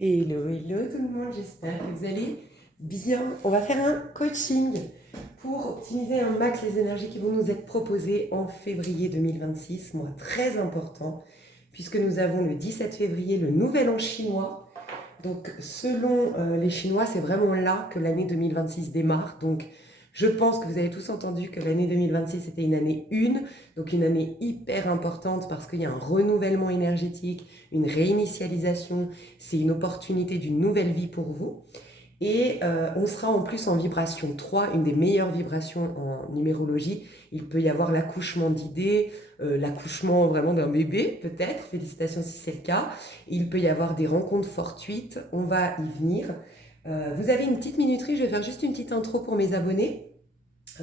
Hello, hello tout le monde, j'espère que vous allez bien. On va faire un coaching pour optimiser un max les énergies qui vont nous être proposées en février 2026, mois très important, puisque nous avons le 17 février le nouvel an chinois. Donc selon les Chinois, c'est vraiment là que l'année 2026 démarre. Donc je pense que vous avez tous entendu que l'année 2026 était une année 1, donc une année hyper importante parce qu'il y a un renouvellement énergétique, une réinitialisation, c'est une opportunité d'une nouvelle vie pour vous. Et on sera en plus en vibration 3, une des meilleures vibrations en numérologie. Il peut y avoir l'accouchement d'idées, l'accouchement vraiment d'un bébé peut-être, félicitations si c'est le cas. Il peut y avoir des rencontres fortuites, on va y venir. Vous avez une petite minuterie, je vais faire juste une petite intro pour mes abonnés.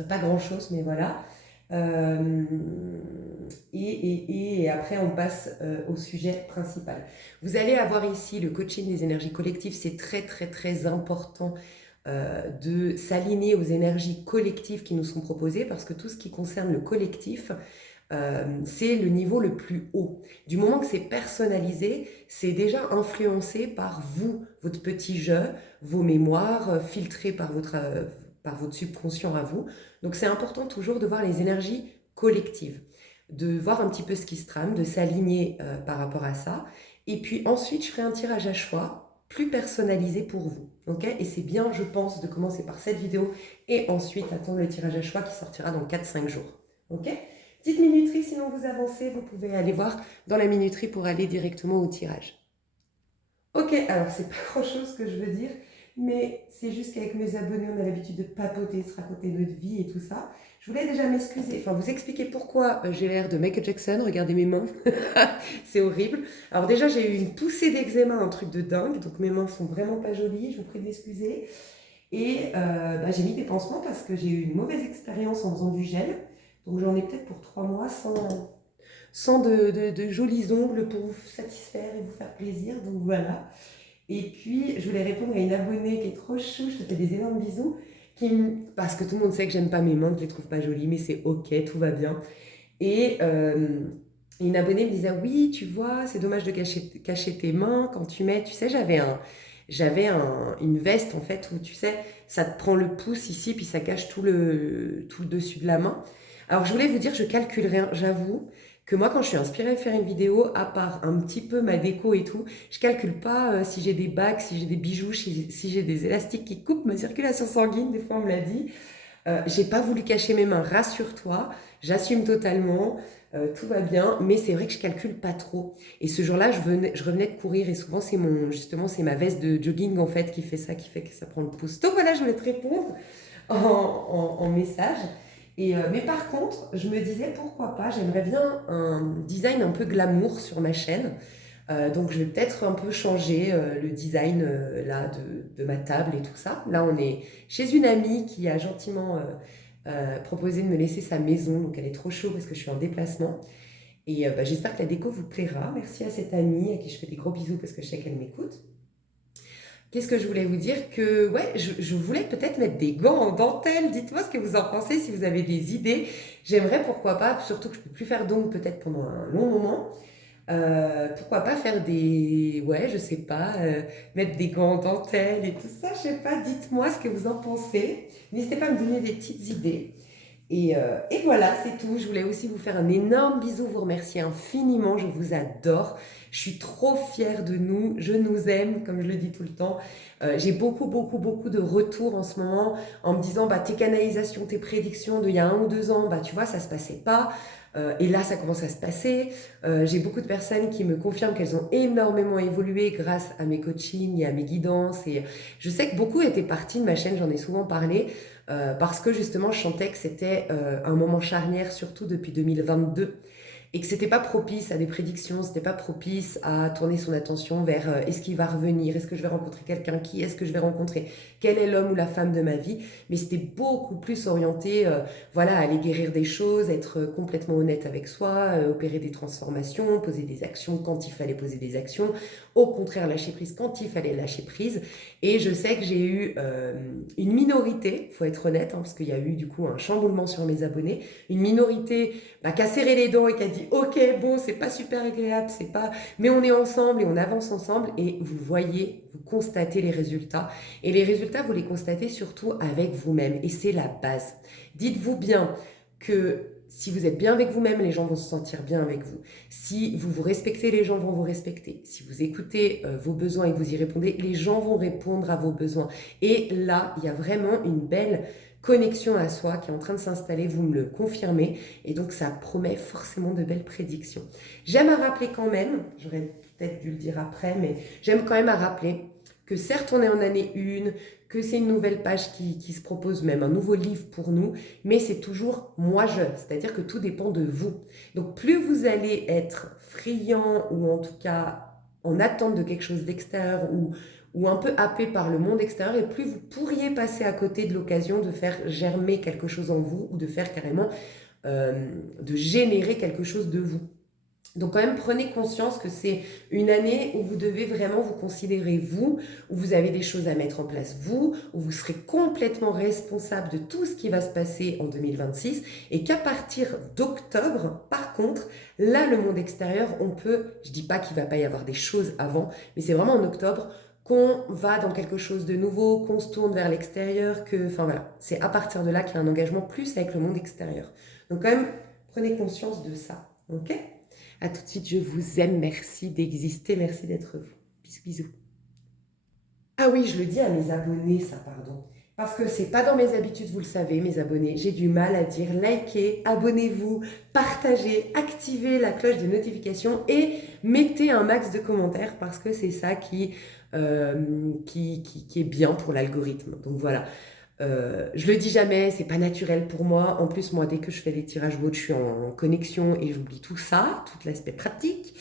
Pas grand-chose, mais voilà. Euh, et après, on passe au sujet principal. Vous allez avoir ici le coaching des énergies collectives. C'est très, très, très important de s'aligner aux énergies collectives qui nous sont proposées parce que tout ce qui concerne le collectif, c'est le niveau le plus haut. Du moment que c'est personnalisé, c'est déjà influencé par vous, votre petit jeu, vos mémoires, filtrées par votre subconscient à vous. Donc c'est important toujours de voir les énergies collectives, de voir un petit peu ce qui se trame, de s'aligner par rapport à ça. Et puis ensuite, je ferai un tirage à choix plus personnalisé pour vous. Okay, et c'est bien, je pense, de commencer par cette vidéo et ensuite attendre le tirage à choix qui sortira dans 4-5 jours. Ok, petite minuterie, sinon vous avancez, vous pouvez aller voir dans la minuterie pour aller directement au tirage. Ok, alors c'est pas grand chose que je veux dire, mais c'est juste qu'avec mes abonnés, on a l'habitude de papoter, se raconter notre vie et tout ça. Je voulais déjà m'excuser, enfin vous expliquer pourquoi j'ai l'air de Michael Jackson, regardez mes mains, c'est horrible. Alors déjà j'ai eu une poussée d'eczéma, un truc de dingue, donc mes mains sont vraiment pas jolies, je vous prie de m'excuser. Et j'ai mis des pansements parce que j'ai eu une mauvaise expérience en faisant du gel, donc j'en ai peut-être pour 3 mois sans de jolis ongles pour vous satisfaire et vous faire plaisir, donc voilà. Et puis, je voulais répondre à une abonnée qui est trop chou, je te fais des énormes bisous, parce que tout le monde sait que j'aime pas mes mains, que je les trouve pas jolies, mais c'est ok, tout va bien. Et une abonnée me disait, oui, tu vois, c'est dommage de cacher tes mains quand tu mets, tu sais, une veste en fait où tu sais, ça te prend le pouce ici, puis ça cache tout le dessus de la main. Alors je voulais vous dire, je calcule rien, j'avoue que moi quand je suis inspirée de faire une vidéo, à part un petit peu ma déco et tout, je calcule pas si j'ai des bagues, si j'ai des bijoux, si j'ai des élastiques qui coupent ma circulation sanguine, des fois on me l'a dit. J'ai pas voulu cacher mes mains, rassure-toi, j'assume totalement, tout va bien, mais c'est vrai que je calcule pas trop. Et ce jour-là, je revenais de courir et souvent justement c'est ma veste de jogging en fait qui fait ça, qui fait que ça prend le pouce. Donc voilà, je voulais te répondre en message. Mais par contre, je me disais pourquoi pas, j'aimerais bien un design un peu glamour sur ma chaîne. Donc je vais peut-être un peu changer le design là de ma table et tout ça. Là on est chez une amie qui a gentiment proposé de me laisser sa maison, donc elle est trop chaude parce que je suis en déplacement. Et j'espère que la déco vous plaira. Merci à cette amie à qui je fais des gros bisous parce que je sais qu'elle m'écoute. Qu'est-ce que je voulais vous dire? Que ouais, je voulais peut-être mettre des gants en dentelle. Dites-moi ce que vous en pensez, si vous avez des idées. J'aimerais pourquoi pas, surtout que je ne peux plus faire d'ongles peut-être pendant un long moment. Pourquoi pas faire ouais, je sais pas, mettre des gants en dentelle et tout ça, je sais pas, dites-moi ce que vous en pensez. N'hésitez pas à me donner des petites idées. Et voilà, c'est tout. Je voulais aussi vous faire un énorme bisou, vous remercier infiniment, je vous adore. Je suis trop fière de nous, je nous aime, comme je le dis tout le temps. J'ai beaucoup, beaucoup, beaucoup de retours en ce moment en me disant, bah, tes canalisations, tes prédictions d'il y a 1 ou 2 ans, bah, tu vois, ça se passait pas. Et là, ça commence à se passer. J'ai beaucoup de personnes qui me confirment qu'elles ont énormément évolué grâce à mes coachings et à mes guidances. Et je sais que beaucoup étaient partis de ma chaîne, j'en ai souvent parlé, parce que justement, je sentais que c'était un moment charnière, surtout depuis 2022. Et que c'était pas propice à des prédictions, c'était pas propice à tourner son attention vers est-ce qu'il va revenir, est-ce que je vais rencontrer quelqu'un, qui est-ce que je vais rencontrer, quel est l'homme ou la femme de ma vie, mais c'était beaucoup plus orienté, voilà, à aller guérir des choses, être complètement honnête avec soi, opérer des transformations, poser des actions quand il fallait poser des actions, au contraire lâcher prise quand il fallait lâcher prise. Et je sais que j'ai eu une minorité, faut être honnête, hein, parce qu'il y a eu du coup un chamboulement sur mes abonnés, une minorité qui a serré les dents et qui a dit dit, ok, bon, c'est pas super agréable, c'est pas, mais on est ensemble et on avance ensemble et vous voyez, vous constatez les résultats. Et les résultats, vous les constatez surtout avec vous-même et c'est la base. Dites-vous bien que si vous êtes bien avec vous-même, les gens vont se sentir bien avec vous. Si vous vous respectez, les gens vont vous respecter. Si vous écoutez vos besoins et que vous y répondez, les gens vont répondre à vos besoins. Et là, il y a vraiment une belle connexion à soi qui est en train de s'installer, vous me le confirmez, et donc ça promet forcément de belles prédictions. J'aime à rappeler quand même, j'aurais peut-être dû le dire après, mais j'aime quand même à rappeler que certes on est en année 1, que c'est une nouvelle page qui se propose, même un nouveau livre pour nous, mais c'est toujours moi-je, c'est-à-dire que tout dépend de vous. Donc plus vous allez être friand ou en tout cas en attente de quelque chose d'extérieur ou un peu happé par le monde extérieur, et plus vous pourriez passer à côté de l'occasion de faire germer quelque chose en vous ou de faire carrément, de générer quelque chose de vous. Donc quand même, prenez conscience que c'est une année où vous devez vraiment vous considérer vous, où vous avez des choses à mettre en place vous, où vous serez complètement responsable de tout ce qui va se passer en 2026 et qu'à partir d'octobre, par contre, là, le monde extérieur, on peut, je dis pas qu'il va pas y avoir des choses avant, mais c'est vraiment en octobre qu'on va dans quelque chose de nouveau, qu'on se tourne vers l'extérieur, que, enfin voilà, c'est à partir de là qu'il y a un engagement plus avec le monde extérieur. Donc quand même, prenez conscience de ça, ok ? À tout de suite, je vous aime, merci d'exister, merci d'être vous. Bisous, bisous. Ah oui, je le dis à mes abonnés, ça, pardon. Parce que c'est pas dans mes habitudes, vous le savez, mes abonnés. J'ai du mal à dire likez, abonnez-vous, partagez, activez la cloche des notifications et mettez un max de commentaires parce que c'est ça qui est bien pour l'algorithme. Donc voilà. Je le dis jamais, c'est pas naturel pour moi. En plus, moi, dès que je fais des tirages votes, je suis en connexion et j'oublie tout ça, tout l'aspect pratique.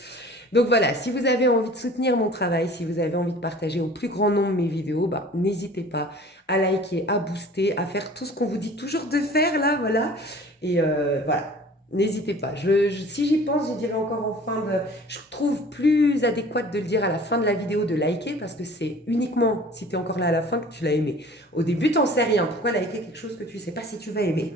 Donc voilà, si vous avez envie de soutenir mon travail, si vous avez envie de partager au plus grand nombre mes vidéos, bah, n'hésitez pas à liker, à booster, à faire tout ce qu'on vous dit toujours de faire là, voilà. Et voilà, n'hésitez pas. Si j'y pense, j'y dirai encore en fin de... Je trouve plus adéquat de le dire à la fin de la vidéo, de liker, parce que c'est uniquement si tu es encore là à la fin que tu l'as aimé. Au début, t'en sais rien. Pourquoi liker quelque chose que tu ne sais pas si tu vas aimer?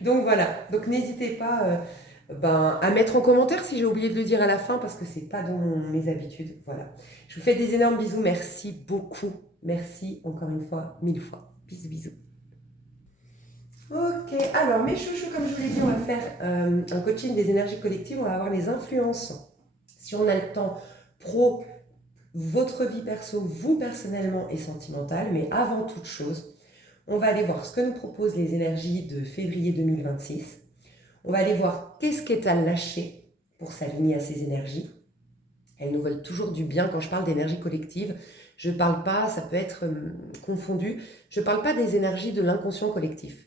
Donc voilà, donc n'hésitez pas à mettre en commentaire si j'ai oublié de le dire à la fin, parce que c'est pas dans mes habitudes. Voilà. Je vous fais des énormes bisous. Merci beaucoup. Merci encore une fois, 1000 fois. Bisous, bisous. Ok, alors mes chouchous, comme je vous l'ai dit, on va faire un coaching des énergies collectives. On va avoir les influences. Si on a le temps, pro, votre vie perso, vous personnellement et sentimentale, mais avant toute chose, on va aller voir ce que nous proposent les énergies de février 2026. On va aller voir qu'est-ce qu'est à lâcher pour s'aligner à ces énergies. Elles nous veulent toujours du bien. Quand je parle d'énergie collective, je ne parle pas, ça peut être confondu, je ne parle pas des énergies de l'inconscient collectif.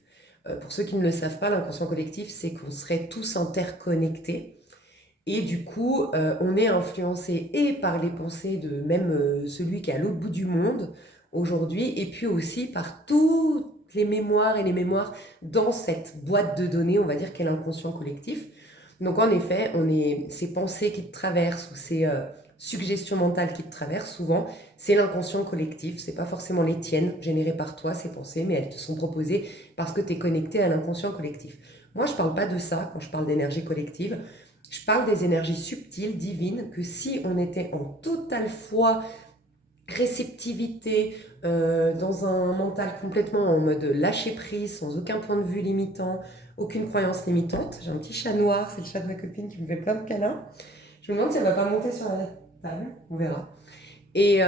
Pour ceux qui ne le savent pas, l'inconscient collectif, c'est qu'on serait tous interconnectés. Et du coup, on est influencé et par les pensées de même celui qui est à l'autre bout du monde aujourd'hui, et puis aussi par toutes les mémoires et les mémoires dans cette boîte de données, on va dire, qu'est l'inconscient collectif. Donc en effet, ces pensées qui te traversent ou ces suggestions mentales qui te traversent, souvent, c'est l'inconscient collectif. C'est pas forcément les tiennes générées par toi, ces pensées, mais elles te sont proposées parce que tu es connecté à l'inconscient collectif. Moi, je parle pas de ça quand je parle d'énergie collective. Je parle des énergies subtiles, divines, que si on était en totale foi, réceptivité, dans un mental complètement en mode lâcher prise, sans aucun point de vue limitant, aucune croyance limitante. J'ai un petit chat noir, c'est le chat de ma copine qui me fait plein de câlins. Je me demande si elle va pas monter sur la table, on verra. Et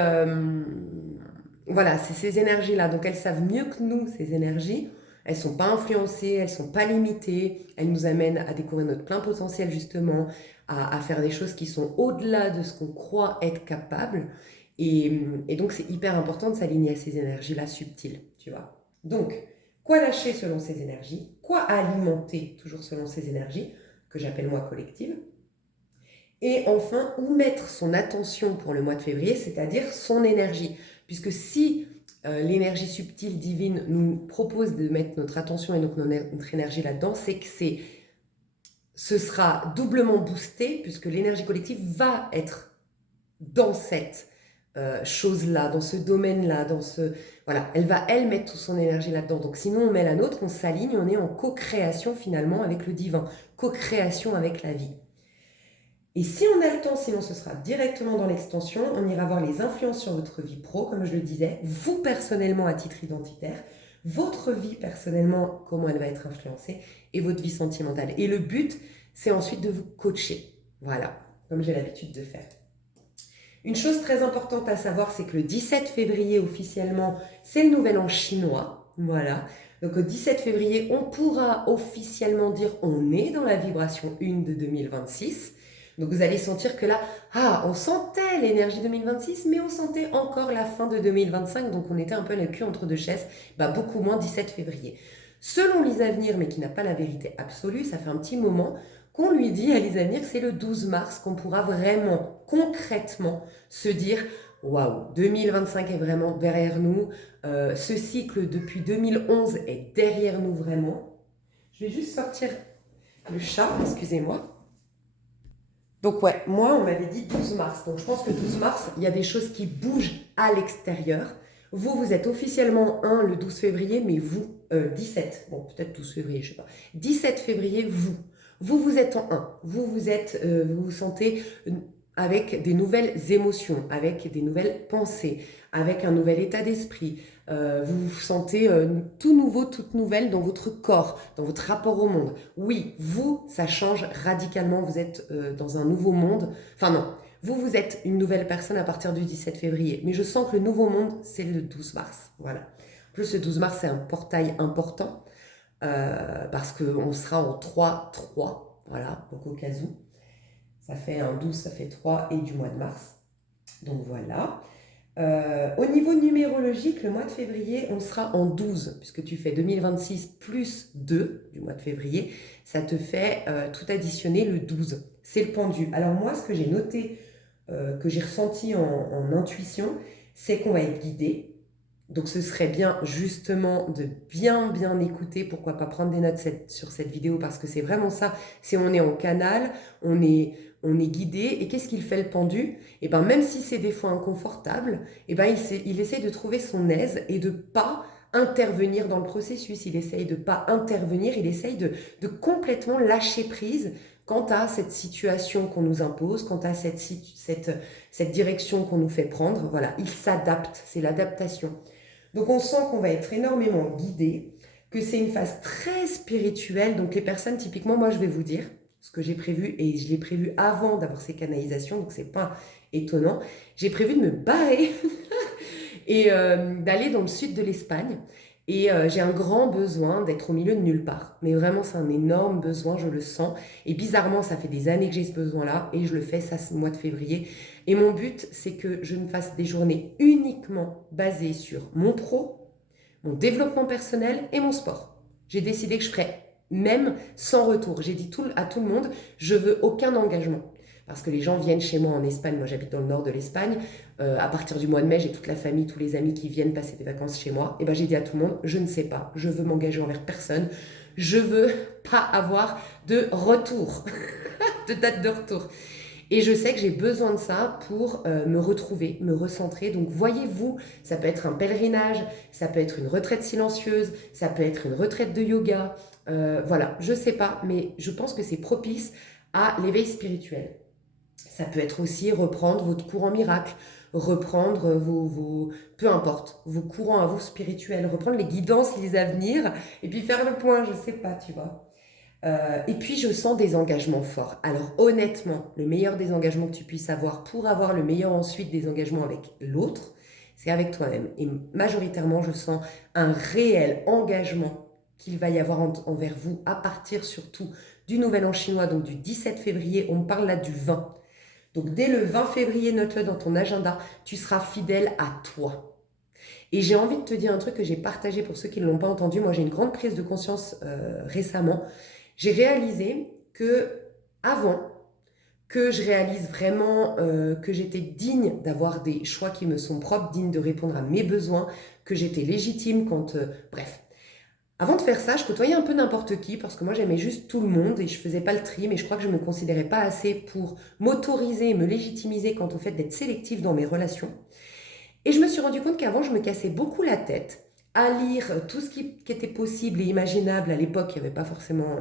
voilà, c'est ces énergies-là. Donc elles savent mieux que nous, ces énergies. Elles ne sont pas influencées, elles ne sont pas limitées. Elles nous amènent à découvrir notre plein potentiel, justement, à faire des choses qui sont au-delà de ce qu'on croit être capable. Et donc, c'est hyper important de s'aligner à ces énergies-là subtiles, tu vois. Donc, quoi lâcher selon ces énergies? Quoi alimenter, toujours selon ces énergies, que j'appelle moi collectives? Et enfin, où mettre son attention pour le mois de février, c'est-à-dire son énergie. Puisque si l'énergie subtile divine nous propose de mettre notre attention et donc notre énergie là-dedans, c'est que ce sera doublement boosté, puisque l'énergie collective va être dans cette chose-là, dans ce domaine-là, voilà, elle va, elle, mettre toute son énergie là-dedans. Donc sinon, on met la nôtre, on s'aligne, on est en co-création finalement avec le divin, co-création avec la vie. Et si on a le temps, sinon ce sera directement dans l'extension, on ira voir les influences sur votre vie pro, comme je le disais, vous personnellement à titre identitaire, votre vie personnellement, comment elle va être influencée, et votre vie sentimentale. Et le but, c'est ensuite de vous coacher. Voilà, comme j'ai l'habitude de faire. Une chose très importante à savoir, c'est que le 17 février, officiellement, c'est le nouvel an chinois. Voilà. Donc, au 17 février, on pourra officiellement dire on est dans la vibration 1 de 2026. Donc, vous allez sentir que là, on sentait l'énergie 2026, mais on sentait encore la fin de 2025. Donc, on était un peu le cul entre deux chaises. Beaucoup moins 17 février. Selon Lisa Avenir, mais qui n'a pas la vérité absolue, ça fait un petit moment qu'on lui dit à Lisa Avenir que c'est le 12 mars qu'on pourra vraiment, concrètement, se dire « Waouh, 2025 est vraiment derrière nous, ce cycle depuis 2011 est derrière nous vraiment. » Je vais juste sortir le chat, excusez-moi. Donc ouais, moi on m'avait dit 12 mars, donc je pense que 12 mars, il y a des choses qui bougent à l'extérieur. Vous êtes officiellement le 12 février, mais vous, 17, bon peut-être 12 février, je sais pas, 17 février, vous êtes en 1, vous vous sentez avec des nouvelles émotions, avec des nouvelles pensées, avec un nouvel état d'esprit, vous vous sentez tout nouveau, toute nouvelle dans votre corps, dans votre rapport au monde. Oui, vous, ça change radicalement, vous êtes dans un nouveau monde. Enfin non, vous êtes une nouvelle personne à partir du 17 février. Mais je sens que le nouveau monde, c'est le 12 mars. Voilà. En plus, le 12 mars, c'est un portail important parce qu'on sera en 3-3. Voilà, donc au cas où. Ça fait un 12, ça fait 3 et du mois de mars. Donc voilà. Au niveau numérologique, le mois de février, on sera en 12, puisque tu fais 2026 plus 2 du mois de février, ça te fait tout additionner le 12. C'est le pendu. Alors moi, ce que j'ai noté, que j'ai ressenti en intuition, c'est qu'on va être guidé. Donc ce serait bien justement de bien écouter, pourquoi pas prendre des notes sur cette vidéo, parce que c'est vraiment ça, c'est on est en canal, on est guidé, et qu'est-ce qu'il fait le pendu? Et ben même si c'est des fois inconfortable, et ben il essaie de trouver son aise et de pas intervenir dans le processus, il essaye de pas intervenir, il essaye de complètement lâcher prise quant à cette situation qu'on nous impose, quant à cette direction qu'on nous fait prendre. Voilà, il s'adapte, c'est l'adaptation. Donc on sent qu'on va être énormément guidé, que c'est une phase très spirituelle. Donc les personnes, typiquement, moi je vais vous dire ce que j'ai prévu, et je l'ai prévu avant d'avoir ces canalisations, donc c'est pas étonnant. J'ai prévu de me barrer et d'aller dans le sud de l'Espagne. Et j'ai un grand besoin d'être au milieu de nulle part. Mais vraiment, c'est un énorme besoin, je le sens. Et bizarrement, ça fait des années que j'ai ce besoin-là, et je le fais, ça, ce mois de février. Et mon but, c'est que je me fasse des journées uniquement basées sur mon pro, mon développement personnel et mon sport. J'ai décidé que je ferais même sans retour. J'ai dit à tout le monde, je veux aucun engagement. Parce que les gens viennent chez moi en Espagne, moi j'habite dans le nord de l'Espagne, à partir du mois de mai, j'ai toute la famille, tous les amis qui viennent passer des vacances chez moi, et ben j'ai dit à tout le monde, je ne sais pas, je veux m'engager envers personne, je veux pas avoir de retour, de date de retour. Et je sais que j'ai besoin de ça pour me retrouver, me recentrer. Donc voyez-vous, ça peut être un pèlerinage, ça peut être une retraite silencieuse, ça peut être une retraite de yoga. Voilà, je sais pas, mais je pense que c'est propice à l'éveil spirituel. Ça peut être aussi reprendre votre courant miracle, reprendre peu importe, vos courants à vous spirituels, reprendre les guidances, les avenirs, et puis faire le point, je sais pas, tu vois. Et puis je sens des engagements forts. Alors honnêtement, le meilleur des engagements que tu puisses avoir pour avoir le meilleur ensuite des engagements avec l'autre, c'est avec toi-même. Et majoritairement, je sens un réel engagement qu'il va y avoir envers vous à partir surtout du Nouvel An chinois, donc du 17 février, on parle là du 20. Donc dès le 20 février, note-le dans ton agenda, tu seras fidèle à toi. Et j'ai envie de te dire un truc que j'ai partagé pour ceux qui ne l'ont pas entendu. Moi, j'ai une grande prise de conscience récemment. J'ai réalisé que avant que je réalise vraiment que j'étais digne d'avoir des choix qui me sont propres, digne de répondre à mes besoins, que j'étais légitime quand... bref. Avant de faire ça, je côtoyais un peu n'importe qui parce que moi j'aimais juste tout le monde et je faisais pas le tri, mais je crois que je me considérais pas assez pour m'autoriser et me légitimiser quant au fait d'être sélective dans mes relations. Et je me suis rendu compte qu'avant je me cassais beaucoup la tête à lire tout ce qui était possible et imaginable. À l'époque, il n'y avait pas forcément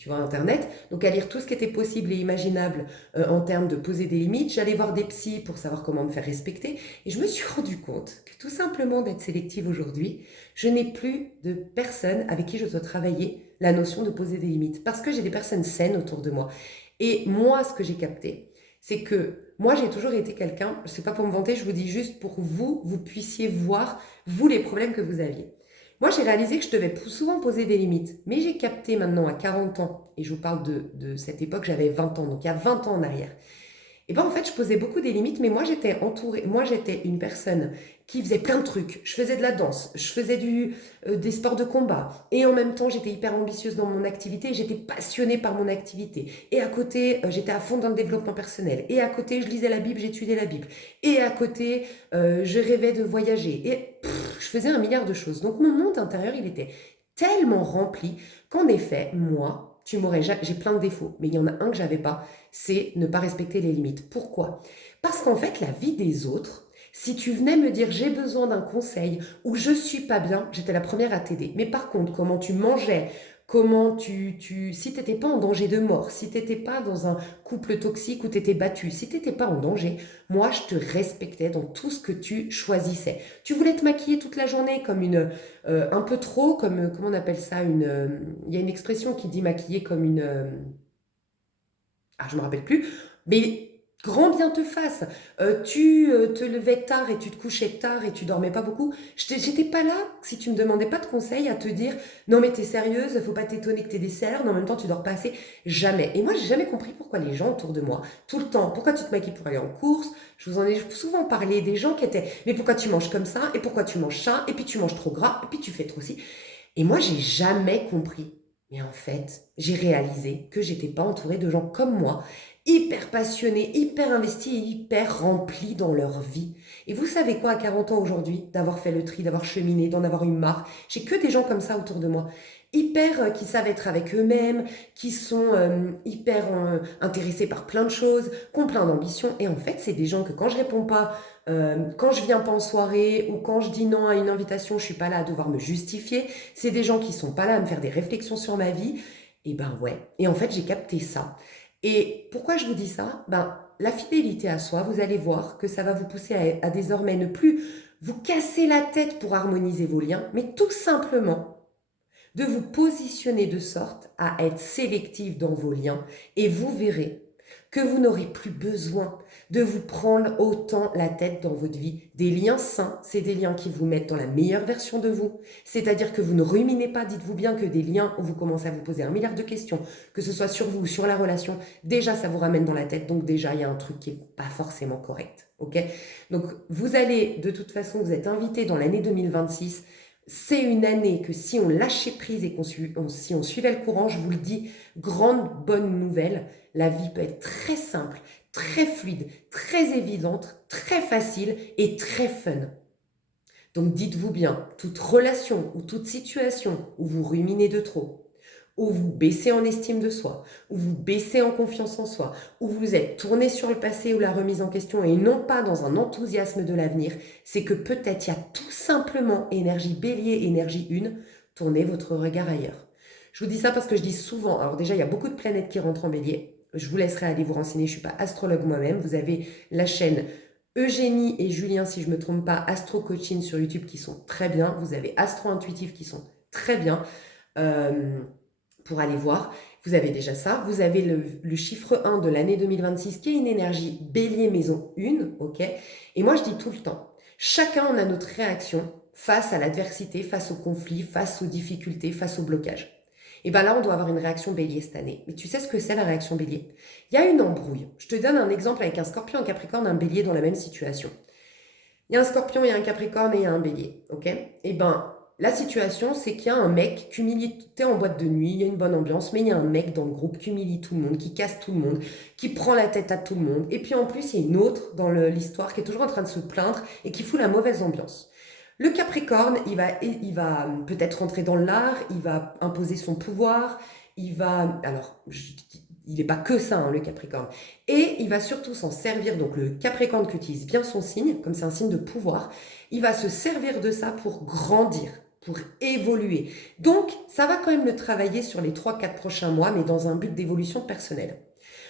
tu vois, Internet, donc à lire tout ce qui était possible et imaginable en termes de poser des limites. J'allais voir des psys pour savoir comment me faire respecter. Et je me suis rendu compte que tout simplement d'être sélective aujourd'hui, je n'ai plus de personnes avec qui je dois travailler la notion de poser des limites. Parce que j'ai des personnes saines autour de moi. Et moi, ce que j'ai capté, c'est que moi, j'ai toujours été quelqu'un, c'est pas pour me vanter, je vous dis juste pour vous, vous puissiez voir, vous, les problèmes que vous aviez. Moi, j'ai réalisé que je devais souvent poser des limites. Mais j'ai capté maintenant à 40 ans, et je vous parle de cette époque, j'avais 20 ans, donc il y a 20 ans en arrière. Et ben en fait, je posais beaucoup des limites, mais moi j'étais entourée, moi j'étais une personne qui faisait plein de trucs. Je faisais de la danse, je faisais des sports de combat, et en même temps j'étais hyper ambitieuse dans mon activité, j'étais passionnée par mon activité. Et à côté, j'étais à fond dans le développement personnel. Et à côté, je lisais la Bible, j'étudiais la Bible. Et à côté, je rêvais de voyager. Et je faisais un milliard de choses. Donc mon monde intérieur, il était tellement rempli qu'en effet, moi, j'ai plein de défauts, mais il y en a un que j'avais pas, c'est ne pas respecter les limites. Pourquoi? Parce qu'en fait, la vie des autres, si tu venais me dire j'ai besoin d'un conseil ou je suis pas bien, j'étais la première à t'aider. Mais par contre, comment tu mangeais, si t'étais pas en danger de mort, si t'étais pas dans un couple toxique où t'étais battu, si t'étais pas en danger, moi je te respectais dans tout ce que tu choisissais. Tu voulais te maquiller toute la journée comme un peu trop, comme, comment on appelle ça, il y a une expression qui dit maquiller comme je me rappelle plus, mais grand bien te fasse. Tu te levais tard et tu te couchais tard et tu dormais pas beaucoup. J'étais pas là, si tu me demandais pas de conseils, à te dire non mais t'es sérieuse, faut pas t'étonner que t'aies des cernes, en même temps tu dors pas assez. Jamais. Et moi j'ai jamais compris pourquoi les gens autour de moi, tout le temps, pourquoi tu te maquilles pour aller en course. Je vous en ai souvent parlé, des gens qui étaient mais pourquoi tu manges comme ça, et pourquoi tu manges ça, et puis tu manges trop gras, et puis tu fais trop ci. Et moi j'ai jamais compris. Mais en fait, j'ai réalisé que j'étais pas entourée de gens comme moi, hyper passionnés, hyper investis et hyper remplis dans leur vie. Et vous savez quoi, à 40 ans aujourd'hui, d'avoir fait le tri, d'avoir cheminé, d'en avoir eu marre, j'ai que des gens comme ça autour de moi. Hyper qui savent être avec eux-mêmes, qui sont hyper intéressés par plein de choses, qui ont plein d'ambitions. Et en fait, c'est des gens que quand je réponds pas, quand je viens pas en soirée ou quand je dis non à une invitation, je suis pas là à devoir me justifier. C'est des gens qui sont pas là à me faire des réflexions sur ma vie. Et ben ouais. Et en fait, j'ai capté ça. Et pourquoi je vous dis ça? Ben, la fidélité à soi, vous allez voir que ça va vous pousser à désormais ne plus vous casser la tête pour harmoniser vos liens, mais tout simplement de vous positionner de sorte à être sélectif dans vos liens. Et vous verrez que vous n'aurez plus besoin de vous prendre autant la tête dans votre vie. Des liens sains, c'est des liens qui vous mettent dans la meilleure version de vous. C'est-à-dire que vous ne ruminez pas, dites-vous bien que des liens où vous commencez à vous poser un milliard de questions, que ce soit sur vous ou sur la relation, déjà ça vous ramène dans la tête, donc déjà il y a un truc qui n'est pas forcément correct. Ok? Donc vous allez, de toute façon, vous êtes invité dans l'année 2026. C'est une année que si on lâchait prise et si on suivait le courant, je vous le dis, grande bonne nouvelle, la vie peut être très simple, très fluide, très évidente, très facile et très fun. Donc dites-vous bien, toute relation ou toute situation où vous ruminez de trop, où vous baissez en estime de soi, où vous baissez en confiance en soi, où vous êtes tourné sur le passé ou la remise en question et non pas dans un enthousiasme de l'avenir, c'est que peut-être il y a tout simplement énergie bélier, énergie une, tournez votre regard ailleurs. Je vous dis ça parce que je dis souvent, alors déjà il y a beaucoup de planètes qui rentrent en bélier, je vous laisserai aller vous renseigner, je ne suis pas astrologue moi-même, vous avez la chaîne Eugénie et Julien, si je ne me trompe pas, Astro Coaching sur YouTube qui sont très bien, vous avez Astro Intuitif qui sont très bien. Pour aller voir. Vous avez déjà ça. Vous avez le chiffre 1 de l'année 2026 qui est une énergie bélier maison 1, ok? Et moi, je dis tout le temps, chacun on a notre réaction face à l'adversité, face au conflit, face aux difficultés, face au blocage. Et bien là, on doit avoir une réaction bélier cette année. Mais tu sais ce que c'est la réaction bélier? Il y a une embrouille. Je te donne un exemple avec un scorpion, un capricorne, un bélier dans la même situation. Il y a un scorpion, il y a un capricorne et il y a un bélier, ok? Et ben, la situation, c'est qu'il y a un mec qui humilie, t'es en boîte de nuit, il y a une bonne ambiance, mais il y a un mec dans le groupe qui humilie tout le monde, qui casse tout le monde, qui prend la tête à tout le monde. Et puis en plus, il y a une autre dans l'histoire qui est toujours en train de se plaindre et qui fout la mauvaise ambiance. Le Capricorne, il va peut-être rentrer dans l'art, il va imposer son pouvoir, il va... Alors, il n'est pas que ça, hein, le Capricorne. Et il va surtout s'en servir, donc le Capricorne qui utilise bien son signe, comme c'est un signe de pouvoir, il va se servir de ça pour grandir. pour évoluer. Donc, ça va quand même le travailler sur les 3-4 prochains mois, mais dans un but d'évolution personnelle.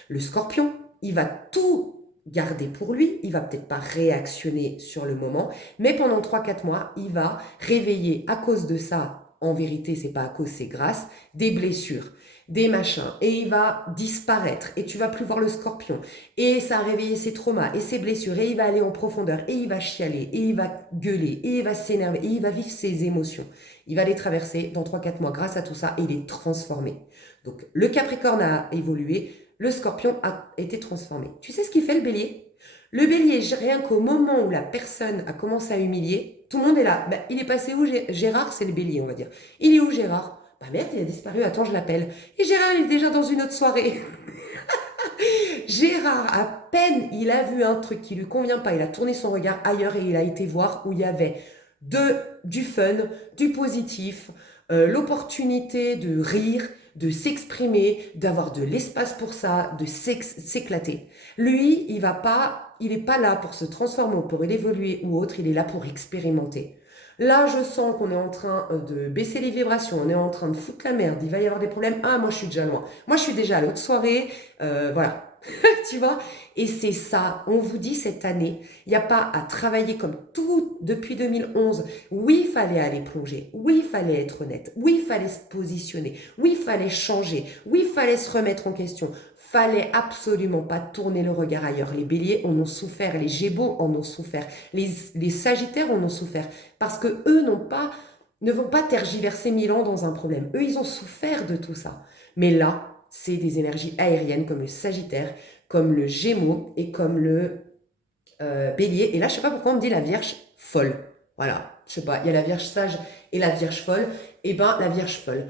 Le Scorpion, il va tout garder pour lui, il va peut-être pas réactionner sur le moment, mais pendant 3-4 mois, il va réveiller à cause de ça, en vérité, c'est pas à cause, c'est grâce, des blessures, des machins, et il va disparaître, et tu vas plus voir le Scorpion, et ça a réveillé ses traumas et ses blessures, et il va aller en profondeur, et il va chialer, et il va gueuler, et il va s'énerver, et il va vivre ses émotions. Il va les traverser dans 3-4 mois grâce à tout ça, et il est transformé. Donc le Capricorne a évolué, le Scorpion a été transformé. Tu sais ce qu'il fait le Bélier? Le Bélier, rien qu'au moment où la personne a commencé à humilier, tout le monde est là. Ben, il est passé où Gérard? C'est le Bélier, on va dire. Il est où Gérard? Bah merde, il a disparu, attends, je l'appelle. Et Gérard, il est déjà dans une autre soirée. Gérard, à peine il a vu un truc qui lui convient pas, il a tourné son regard ailleurs et il a été voir où il y avait du fun, du positif, l'opportunité de rire, de s'exprimer, d'avoir de l'espace pour ça, de s'éclater. Lui, il n'est pas là pour se transformer ou pour évoluer ou autre, il est là pour expérimenter. Là, je sens qu'on est en train de baisser les vibrations, on est en train de foutre la merde, il va y avoir des problèmes. Ah, moi, je suis déjà loin. Moi, je suis déjà à l'autre soirée. Voilà. Tu vois? Et c'est ça, on vous dit cette année, il n'y a pas à travailler comme tout depuis 2011. Oui, il fallait aller plonger. Oui, il fallait être honnête. Oui, il fallait se positionner. Oui, il fallait changer. Oui, il fallait se remettre en question. Fallait absolument pas tourner le regard ailleurs. Les béliers en ont souffert, les gémeaux en ont souffert, les sagittaires en ont souffert parce que eux ne vont pas tergiverser 1000 ans dans un problème. Eux, ils ont souffert de tout ça. Mais là, c'est des énergies aériennes comme le Sagittaire, comme le Gémeaux et comme le Bélier. Et là, je sais pas pourquoi on me dit la Vierge folle. Voilà, je sais pas, il y a la Vierge sage et la Vierge folle. Et ben, la Vierge folle.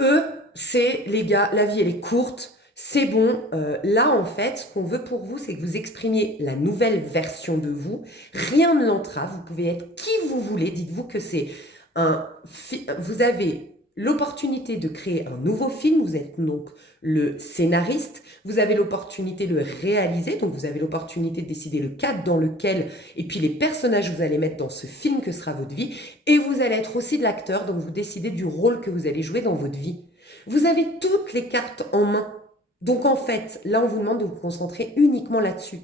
Eux, c'est les gars, la vie elle est courte, c'est bon. Là, en fait, ce qu'on veut pour vous, c'est que vous exprimiez la nouvelle version de vous. Rien ne l'entrave, vous pouvez être qui vous voulez. Dites-vous que c'est vous avez l'opportunité de créer un nouveau film, vous êtes donc le scénariste, vous avez l'opportunité de le réaliser, donc vous avez l'opportunité de décider le cadre dans lequel, et puis les personnages que vous allez mettre dans ce film que sera votre vie, et vous allez être aussi de l'acteur, donc vous décidez du rôle que vous allez jouer dans votre vie. Vous avez toutes les cartes en main. Donc en fait, là on vous demande de vous concentrer uniquement là-dessus.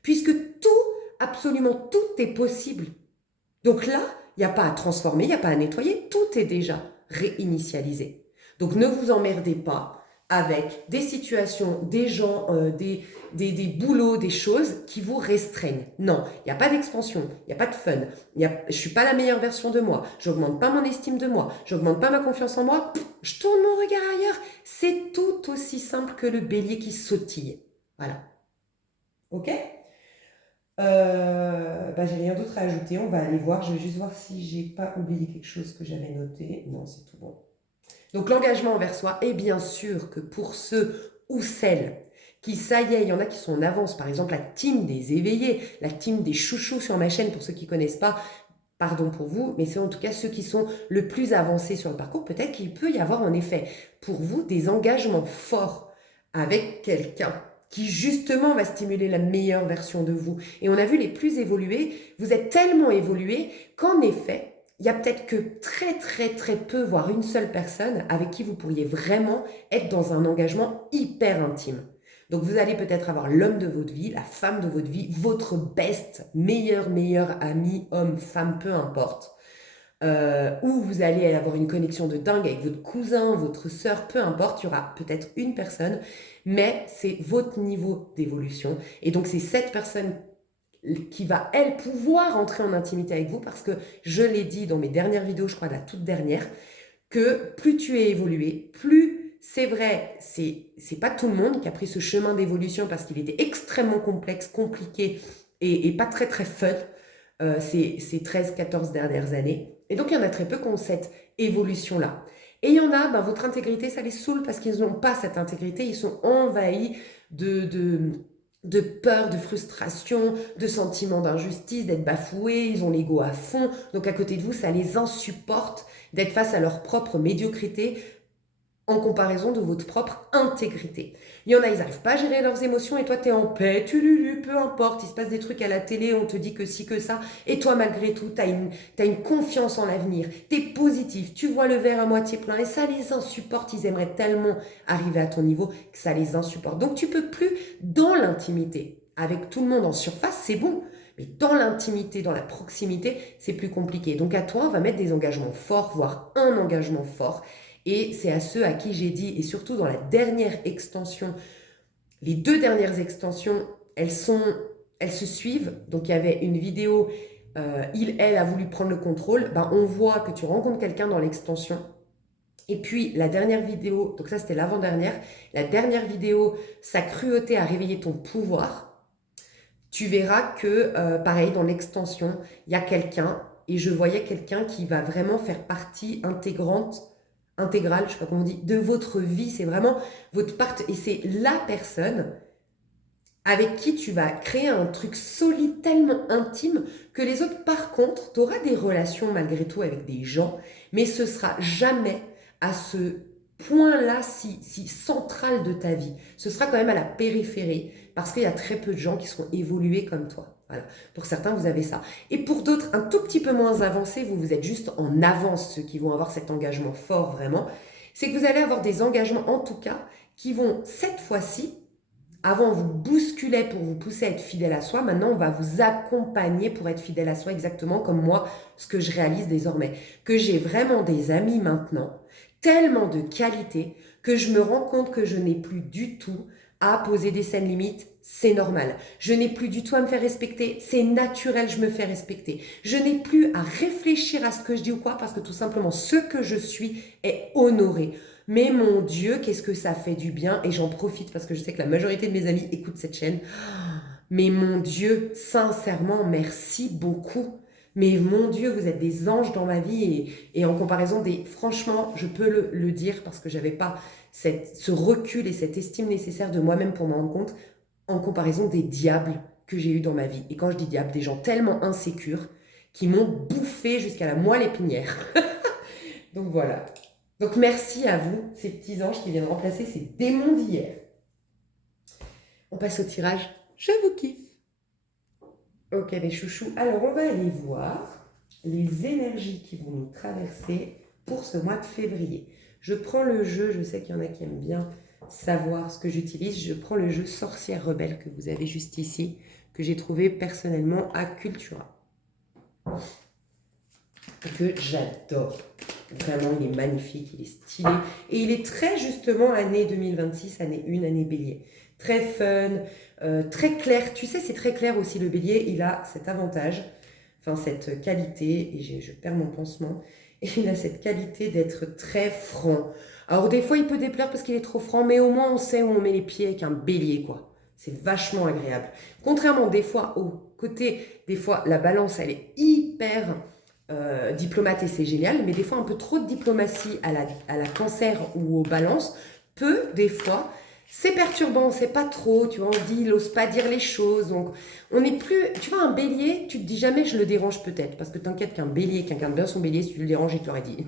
Puisque tout, absolument tout est possible. Donc là, il n'y a pas à transformer, il n'y a pas à nettoyer, tout est déjà réinitialisé. Donc ne vous emmerdez pas avec des situations, des gens, des boulots, des choses qui vous restreignent. Non, il n'y a pas d'expansion, il n'y a pas de fun, je ne suis pas la meilleure version de moi, je n'augmente pas mon estime de moi, je n'augmente pas ma confiance en moi, je tourne mon regard ailleurs. C'est tout aussi simple que le bélier qui sautille. Voilà. Ok? J'ai rien d'autre à ajouter, on va aller voir. Je vais juste voir si j'ai pas oublié quelque chose que j'avais noté. Non, c'est tout bon. Donc l'engagement envers soi, et bien sûr que pour ceux ou celles qui, ça y est, il y en a qui sont en avance, par exemple la team des éveillés, la team des chouchous sur ma chaîne, pour ceux qui ne connaissent pas, pardon pour vous, mais c'est en tout cas ceux qui sont le plus avancés sur le parcours. Peut-être qu'il peut y avoir en effet pour vous des engagements forts avec quelqu'un qui justement va stimuler la meilleure version de vous. Et on a vu les plus évolués, vous êtes tellement évolués qu'en effet, il y a peut-être que très très très peu, voire une seule personne avec qui vous pourriez vraiment être dans un engagement hyper intime. Donc vous allez peut-être avoir l'homme de votre vie, la femme de votre vie, votre best, meilleur ami, homme, femme, peu importe. Où vous allez avoir une connexion de dingue avec votre cousin, votre sœur, peu importe, il y aura peut-être une personne, mais c'est votre niveau d'évolution. Et donc c'est cette personne qui va, elle, pouvoir entrer en intimité avec vous, parce que je l'ai dit dans mes dernières vidéos, je crois la toute dernière, que plus tu es évolué, plus c'est vrai, c'est pas tout le monde qui a pris ce chemin d'évolution parce qu'il était extrêmement complexe, compliqué et pas très très fun ces 13-14 dernières années. Et donc il y en a très peu qui ont cette évolution-là. Et il y en a, votre intégrité, ça les saoule parce qu'ils n'ont pas cette intégrité, ils sont envahis de peur, de frustration, de sentiments d'injustice, d'être bafoués, ils ont l'ego à fond. Donc à côté de vous, ça les insupporte d'être face à leur propre médiocrité, en comparaison de votre propre intégrité. Il y en a, ils n'arrivent pas à gérer leurs émotions et toi, tu es en paix, peu importe, il se passe des trucs à la télé, on te dit que ci, que ça, et toi, malgré tout, t'as une confiance en l'avenir, tu es positif, tu vois le verre à moitié plein et ça les insupporte, ils aimeraient tellement arriver à ton niveau que ça les insupporte. Donc, tu peux plus, dans l'intimité, avec tout le monde en surface, c'est bon, mais dans l'intimité, dans la proximité, c'est plus compliqué. Donc, à toi, on va mettre des engagements forts, voire un engagement fort. Et c'est à ceux à qui j'ai dit, et surtout dans la dernière extension, les 2 dernières extensions, elles se suivent. Donc il y avait une vidéo, elle a voulu prendre le contrôle. Ben, on voit que tu rencontres quelqu'un dans l'extension. Et puis la dernière vidéo, donc ça c'était l'avant-dernière, la dernière vidéo, sa cruauté a réveillé ton pouvoir. Tu verras que, pareil, dans l'extension, il y a quelqu'un, et je voyais quelqu'un qui va vraiment faire partie intégrale, je sais pas comment on dit, de votre vie. C'est vraiment votre part, et c'est la personne avec qui tu vas créer un truc solide, tellement intime, que les autres, par contre, tu auras des relations malgré tout avec des gens, mais ce sera jamais à ce point-là si central de ta vie. Ce sera quand même à la périphérie, parce qu'il y a très peu de gens qui seront évolués comme toi. Voilà. Pour certains, vous avez ça. Et pour d'autres, un tout petit peu moins avancés, vous êtes juste en avance, ceux qui vont avoir cet engagement fort vraiment. C'est que vous allez avoir des engagements, en tout cas, qui vont, cette fois-ci, avant, on vous bousculait pour vous pousser à être fidèle à soi. Maintenant, on va vous accompagner pour être fidèle à soi, exactement comme moi, ce que je réalise désormais. Que j'ai vraiment des amis maintenant, tellement de qualité, que je me rends compte que je n'ai plus du tout à poser des scènes limites. C'est normal. Je n'ai plus du tout à me faire respecter. C'est naturel, je me fais respecter. Je n'ai plus à réfléchir à ce que je dis ou quoi, parce que tout simplement, ce que je suis est honoré. Mais mon Dieu, qu'est-ce que ça fait du bien, et j'en profite parce que je sais que la majorité de mes amis écoutent cette chaîne. Mais mon Dieu, sincèrement, merci beaucoup. Mais mon Dieu, vous êtes des anges dans ma vie, et en comparaison franchement, je peux le dire parce que j'avais pas ce recul et cette estime nécessaire de moi-même pour m'en rendre compte, en comparaison des diables que j'ai eu dans ma vie. Et quand je dis diables, des gens tellement insécures qui m'ont bouffé jusqu'à la moelle épinière. Donc voilà. Donc merci à vous, ces petits anges qui viennent remplacer ces démons d'hier. On passe au tirage. Je vous kiffe. Ok mes chouchous, alors on va aller voir les énergies qui vont nous traverser pour ce mois de février. Je prends le jeu, je sais qu'il y en a qui aiment bien savoir ce que j'utilise. Je prends le jeu Sorcière Rebelle que vous avez juste ici, que j'ai trouvé personnellement à Cultura. Que j'adore. Vraiment, il est magnifique, il est stylé. Et il est très justement année 2026, année 1, année bélier. Très fun, très clair. Tu sais, c'est très clair aussi le bélier. Il a cet avantage, enfin cette qualité, et je perds mon pansement, et il a cette qualité d'être très franc. Alors des fois, il peut déplaire parce qu'il est trop franc, mais au moins on sait où on met les pieds avec un bélier, quoi. C'est vachement agréable. Contrairement des fois au côté, des fois la balance, elle est hyper diplomate et c'est génial, mais des fois un peu trop de diplomatie à la cancer ou aux balances peut des fois, c'est perturbant, c'est pas trop, tu vois, on se dit il n'ose pas dire les choses, donc on n'est plus, tu vois, un bélier, tu te dis jamais je le dérange peut-être, parce que t'inquiète qu'un bélier, quelqu'un de bien son bélier, si tu le déranges, il te l'aurait dit,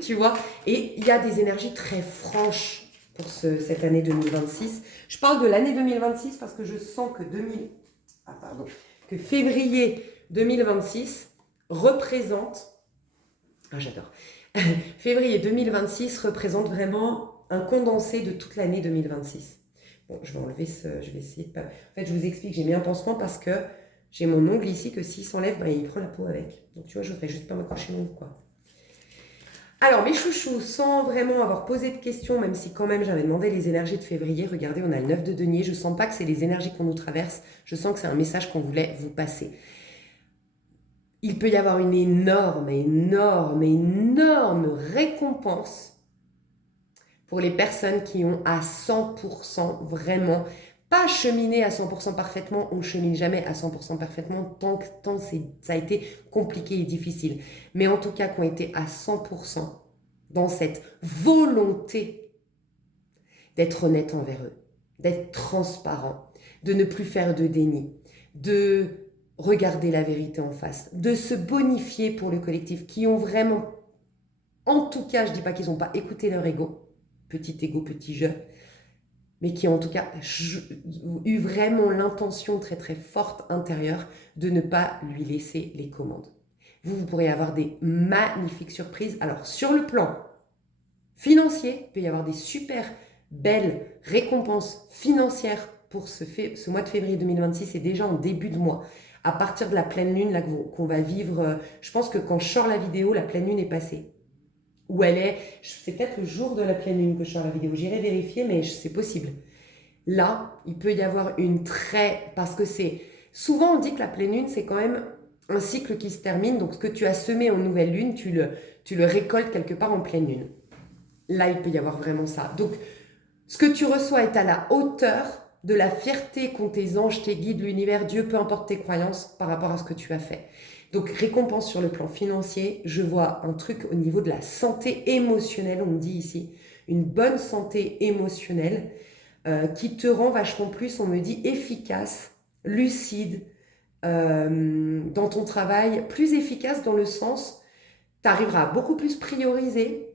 tu vois, et il y a des énergies très franches pour cette année 2026. Je parle de l'année 2026 parce que je sens que que février 2026 représente, j'adore, février 2026 représente vraiment un condensé de toute l'année 2026. Bon, je vais enlever je vais essayer de pas... En fait, je vous explique, j'ai mis un pansement parce que j'ai mon ongle ici que s'il s'enlève, ben, il prend la peau avec. Donc tu vois, je voudrais juste pas m'accrocher l'ongle, quoi. Alors, mes chouchous, sans vraiment avoir posé de questions, même si quand même j'avais demandé les énergies de février, regardez, on a le 9 de denier, je sens pas que c'est les énergies qu'on nous traverse, je sens que c'est un message qu'on voulait vous passer. Il peut y avoir une énorme, énorme, énorme récompense pour les personnes qui ont à 100% vraiment, pas cheminé à 100% parfaitement, on ne chemine jamais à 100% parfaitement tant ça a été compliqué et difficile, mais en tout cas qui ont été à 100% dans cette volonté d'être honnête envers eux, d'être transparent, de ne plus faire de déni, de regarder la vérité en face, de se bonifier pour le collectif, qui ont vraiment, en tout cas, je ne dis pas qu'ils n'ont pas écouté leur ego, petit ego, petit je, mais qui ont en tout cas eu vraiment l'intention très très forte intérieure de ne pas lui laisser les commandes. Vous pourrez avoir des magnifiques surprises. Alors sur le plan financier, il peut y avoir des super belles récompenses financières pour ce mois de février 2026 et déjà en début de mois. À partir de la pleine lune là, qu'on va vivre, je pense que quand je sors la vidéo, la pleine lune est passée. Ou elle est, c'est peut-être le jour de la pleine lune que je sors la vidéo, j'irai vérifier, mais c'est possible. Là, il peut y avoir parce que souvent on dit que la pleine lune, c'est quand même un cycle qui se termine, donc ce que tu as semé en nouvelle lune, tu le récoltes quelque part en pleine lune. Là, il peut y avoir vraiment ça. Donc, ce que tu reçois est à la hauteur de la fierté qu'ont tes anges, tes guides, l'univers, Dieu, peu importe tes croyances par rapport à ce que tu as fait. Donc, récompense sur le plan financier, je vois un truc au niveau de la santé émotionnelle, on me dit ici, une bonne santé émotionnelle qui te rend vachement plus, on me dit, efficace, lucide dans ton travail, plus efficace dans le sens, tu arriveras à beaucoup plus prioriser,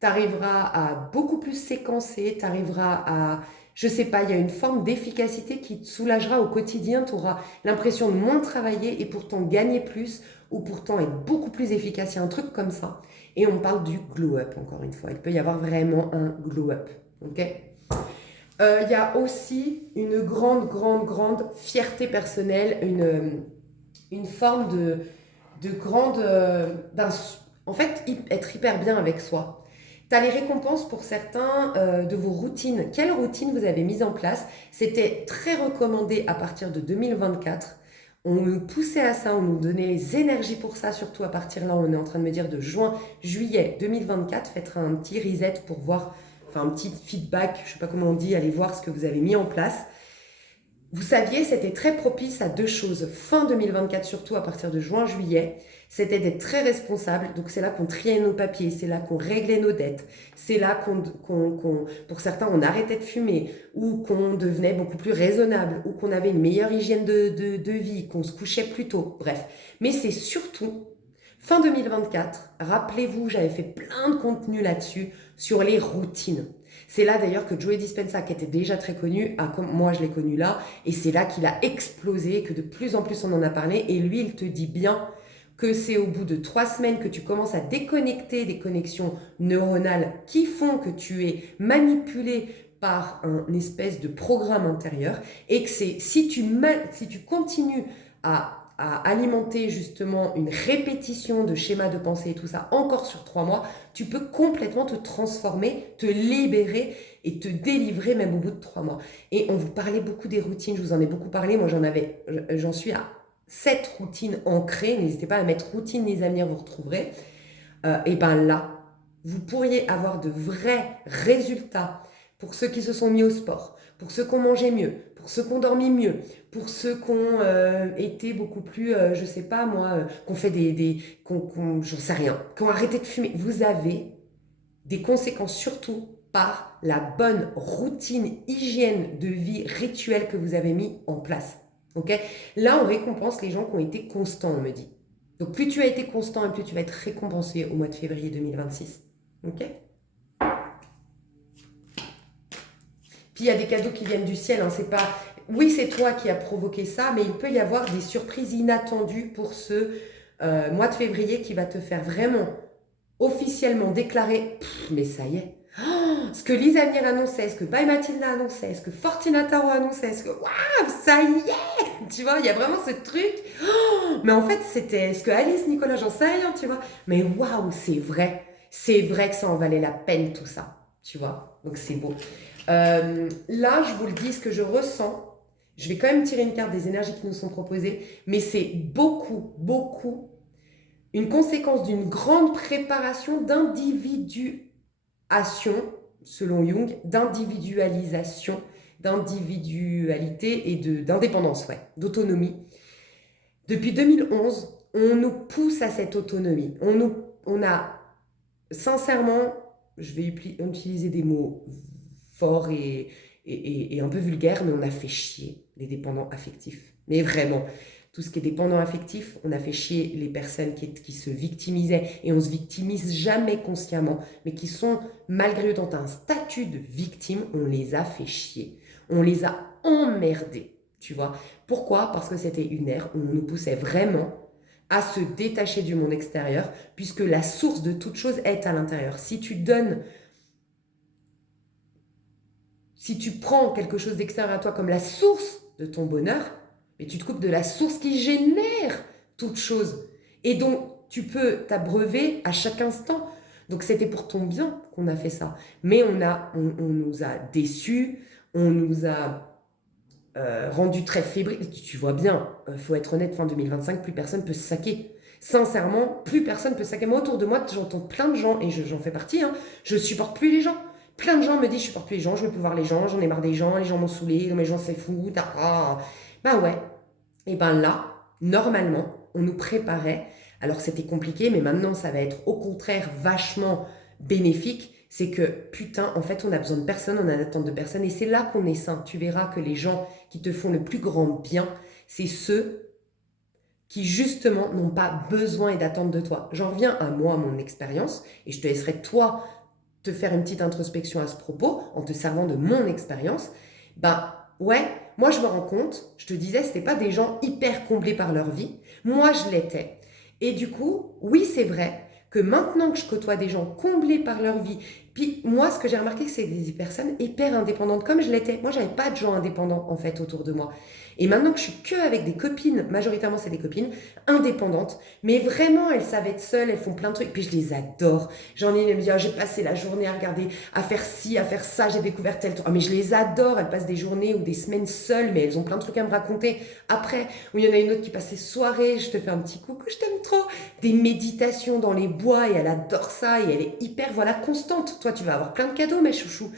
tu arriveras à beaucoup plus séquencer, tu arriveras à, je sais pas, il y a une forme d'efficacité qui te soulagera au quotidien, tu auras l'impression de moins travailler et pourtant gagner plus ou pourtant être beaucoup plus efficace, il y a un truc comme ça. Et on parle du glow-up, encore une fois, il peut y avoir vraiment un glow-up, ok ? Il y a aussi une grande, grande, grande fierté personnelle, une forme de grande... en fait, être hyper bien avec soi. Tu as les récompenses pour certains de vos routines. Quelle routine vous avez mise en place? C'était très recommandé à partir de 2024. On nous poussait à ça, on nous donnait les énergies pour ça, surtout à partir là, on est en train de me dire de juin, juillet 2024, faites un petit reset pour voir, enfin un petit feedback, je ne sais pas comment on dit, allez voir ce que vous avez mis en place. Vous saviez, c'était très propice à deux choses. Fin 2024, surtout à partir de juin-juillet, c'était d'être très responsable. Donc c'est là qu'on triait nos papiers, c'est là qu'on réglait nos dettes, c'est là pour certains, on arrêtait de fumer, ou qu'on devenait beaucoup plus raisonnable, ou qu'on avait une meilleure hygiène de vie, qu'on se couchait plus tôt, bref. Mais c'est surtout, fin 2024, rappelez-vous, j'avais fait plein de contenu là-dessus, sur les routines. C'est là d'ailleurs que Joe Dispenza, qui était déjà très connu, comme moi je l'ai connu là, et c'est là qu'il a explosé, que de plus en plus on en a parlé, et lui il te dit bien que c'est au bout de 3 semaines que tu commences à déconnecter des connexions neuronales qui font que tu es manipulé par un espèce de programme intérieur, et que si tu continues à alimenter justement une répétition de schémas de pensée et tout ça encore sur 3 mois, tu peux complètement te transformer, te libérer et te délivrer même au bout de 3 mois. Et on vous parlait beaucoup des routines, je vous en ai beaucoup parlé, moi j'en suis à 7 routines ancrées, n'hésitez pas à mettre routine les amis, vous retrouverez. Et ben là, vous pourriez avoir de vrais résultats pour ceux qui se sont mis au sport, pour ceux qui ont mangé mieux, pour ceux qui ont dormi mieux, pour ceux qui ont été beaucoup plus, je sais pas moi, qui ont fait j'en sais rien, qui ont arrêté de fumer. Vous avez des conséquences surtout par la bonne routine, hygiène de vie, rituel que vous avez mis en place. Okay, là, on récompense les gens qui ont été constants, on me dit. Donc, plus tu as été constant et plus tu vas être récompensé au mois de février 2026. Ok? Puis, il y a des cadeaux qui viennent du ciel. Hein, c'est pas... Oui, c'est toi qui as provoqué ça, mais il peut y avoir des surprises inattendues pour ce mois de février qui va te faire vraiment officiellement déclarer mais ça y est. Ce que Lisa Amir annonçait, ce que By Mathilda annonçait, ce que Fortina Taro annonçait, ce que waouh, ça y est, tu vois, il y a vraiment ce truc. Mais en fait, c'était ce que Alice Nicolas, j'en sais rien, tu vois. Mais waouh, c'est vrai que ça en valait la peine tout ça, tu vois. Donc c'est beau. Là, je vous le dis, ce que je ressens, je vais quand même tirer une carte des énergies qui nous sont proposées, mais c'est beaucoup, beaucoup une conséquence d'une grande préparation d'individuation, selon Jung, d'individualisation, d'individualité et d'indépendance, ouais, d'autonomie. Depuis 2011, on nous pousse à cette autonomie. On a, sincèrement, je vais utiliser des mots forts et un peu vulgaires, mais on a fait chier les dépendants affectifs. Mais vraiment, tout ce qui est dépendant affectif, on a fait chier les personnes qui se victimisaient, et on se victimise jamais consciemment, mais qui sont malgré eux dans un statut de victime, on les a fait chier, on les a emmerdés, tu vois. Pourquoi? Parce que c'était une ère où on nous poussait vraiment à se détacher du monde extérieur, puisque la source de toute chose est à l'intérieur. Si tu prends quelque chose d'extérieur à toi comme la source de ton bonheur, mais tu te coupes de la source qui génère toute chose. Et donc, tu peux t'abreuver à chaque instant. Donc, c'était pour ton bien qu'on a fait ça. Mais on nous a déçus, on nous a rendu très fébrile. Tu vois bien, faut être honnête, fin 2025, plus personne peut se saquer. Sincèrement, plus personne peut se saquer. Moi, autour de moi, j'entends plein de gens, et j'en fais partie, hein, je supporte plus les gens. Plein de gens me disent, je supporte plus les gens, je veux plus voir les gens, j'en ai marre des gens, les gens m'ont saoulé, les gens c'est fou, Ben ouais. Et ben là, normalement, on nous préparait. Alors c'était compliqué, mais maintenant ça va être au contraire vachement bénéfique. C'est que putain, en fait, on a besoin de personne, on a l'attente de personne, et c'est là qu'on est sain. Tu verras que les gens qui te font le plus grand bien, c'est ceux qui justement n'ont pas besoin et d'attente de toi. J'en reviens à moi, à mon expérience, et je te laisserai toi te faire une petite introspection à ce propos, en te servant de mon expérience. Ben ouais, moi je me rends compte, je te disais, c'était pas des gens hyper comblés par leur vie, moi je l'étais. Et du coup, oui c'est vrai que maintenant que je côtoie des gens comblés par leur vie, puis moi ce que j'ai remarqué, c'est des personnes hyper indépendantes, comme je l'étais. Moi j'avais pas de gens indépendants en fait autour de moi. Et maintenant que je suis que avec des copines, majoritairement c'est des copines, indépendantes, mais vraiment elles savent être seules, elles font plein de trucs, puis je les adore. J'en ai une, elle me dit, oh, j'ai passé la journée à regarder, à faire ci, à faire ça, j'ai découvert tel truc. Oh, mais je les adore, elles passent des journées ou des semaines seules, mais elles ont plein de trucs à me raconter. Après, où il y en a une autre qui passe ses soirées, je te fais un petit coucou, je t'aime trop. Des méditations dans les bois, et elle adore ça, et elle est hyper, voilà, constante. Toi, tu vas avoir plein de cadeaux, mes chouchous.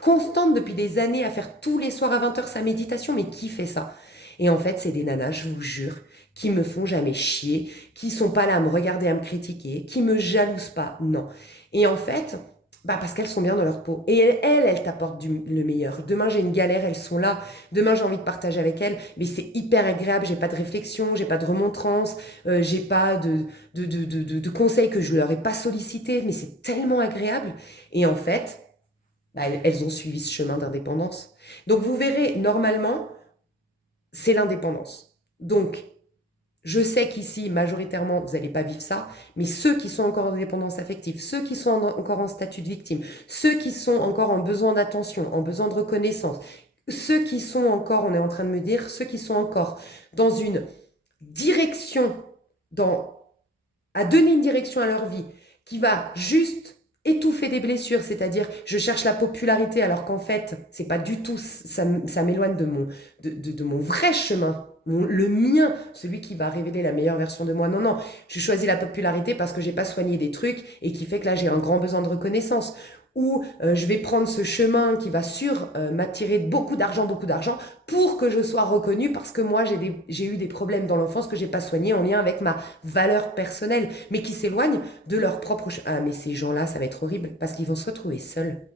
Constante depuis des années à faire tous les soirs à 20h sa méditation, mais qui fait ça? Et en fait, c'est des nanas, je vous jure, qui me font jamais chier, qui sont pas là à me regarder, à me critiquer, qui me jalousent pas, non. Et en fait, bah parce qu'elles sont bien dans leur peau. Et elles t'apportent le meilleur. Demain, j'ai une galère, elles sont là. Demain, j'ai envie de partager avec elles, mais c'est hyper agréable, j'ai pas de réflexion, j'ai pas de remontrance, j'ai pas de conseils que je leur ai pas sollicité, mais c'est tellement agréable. Et en fait, bah, elles ont suivi ce chemin d'indépendance. Donc vous verrez, normalement, c'est l'indépendance. Donc, je sais qu'ici, majoritairement, vous n'allez pas vivre ça, mais ceux qui sont encore en dépendance affective, ceux qui sont encore en statut de victime, ceux qui sont encore en besoin d'attention, en besoin de reconnaissance, ceux qui sont encore, on est en train de me dire, ceux qui sont encore dans une direction, à donner une direction à leur vie, qui va juste étouffer des blessures, c'est-à-dire je cherche la popularité alors qu'en fait, c'est pas du tout, ça m'éloigne de mon vrai chemin, le mien, celui qui va révéler la meilleure version de moi. Non, non, je choisis la popularité parce que j'ai pas soigné des trucs et qui fait que là j'ai un grand besoin de reconnaissance. Ou je vais prendre ce chemin qui va m'attirer beaucoup d'argent pour que je sois reconnue parce que moi j'ai eu des problèmes dans l'enfance que j'ai pas soignés en lien avec ma valeur personnelle, mais qui s'éloignent de leur propre... Ah mais ces gens-là, ça va être horrible parce qu'ils vont se retrouver seuls.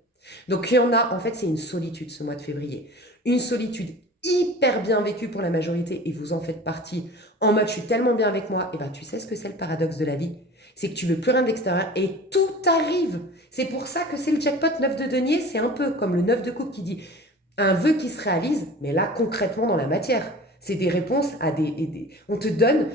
Donc il y en a, en fait c'est une solitude ce mois de février. Une solitude hyper bien vécue pour la majorité et vous en faites partie. En mode je suis tellement bien avec moi, et ben tu sais ce que c'est le paradoxe de la vie? C'est que tu veux plus rien d'extérieur et tout arrive. C'est pour ça que c'est le jackpot 9 de denier, c'est un peu comme le 9 de coupe qui dit un vœu qui se réalise, mais là concrètement dans la matière. C'est des réponses à on te donne,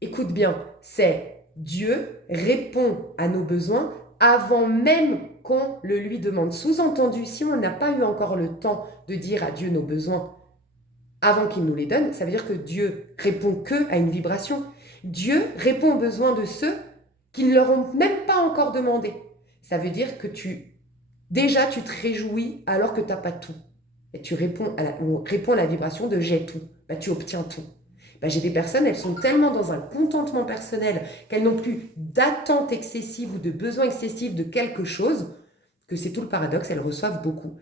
écoute bien, c'est Dieu répond à nos besoins avant même qu'on le lui demande. Sous-entendu, si on n'a pas eu encore le temps de dire à Dieu nos besoins avant qu'il nous les donne, ça veut dire que Dieu répond que à une vibration. Dieu répond aux besoins de ceux qui ne leur ont même pas encore demandé. Ça veut dire que déjà tu te réjouis alors que tu n'as pas tout. Et on répond à la vibration de j'ai tout. Bah, tu obtiens tout. Bah, j'ai des personnes, elles sont tellement dans un contentement personnel qu'elles n'ont plus d'attente excessive ou de besoin excessif de quelque chose que c'est tout le paradoxe, elles reçoivent beaucoup.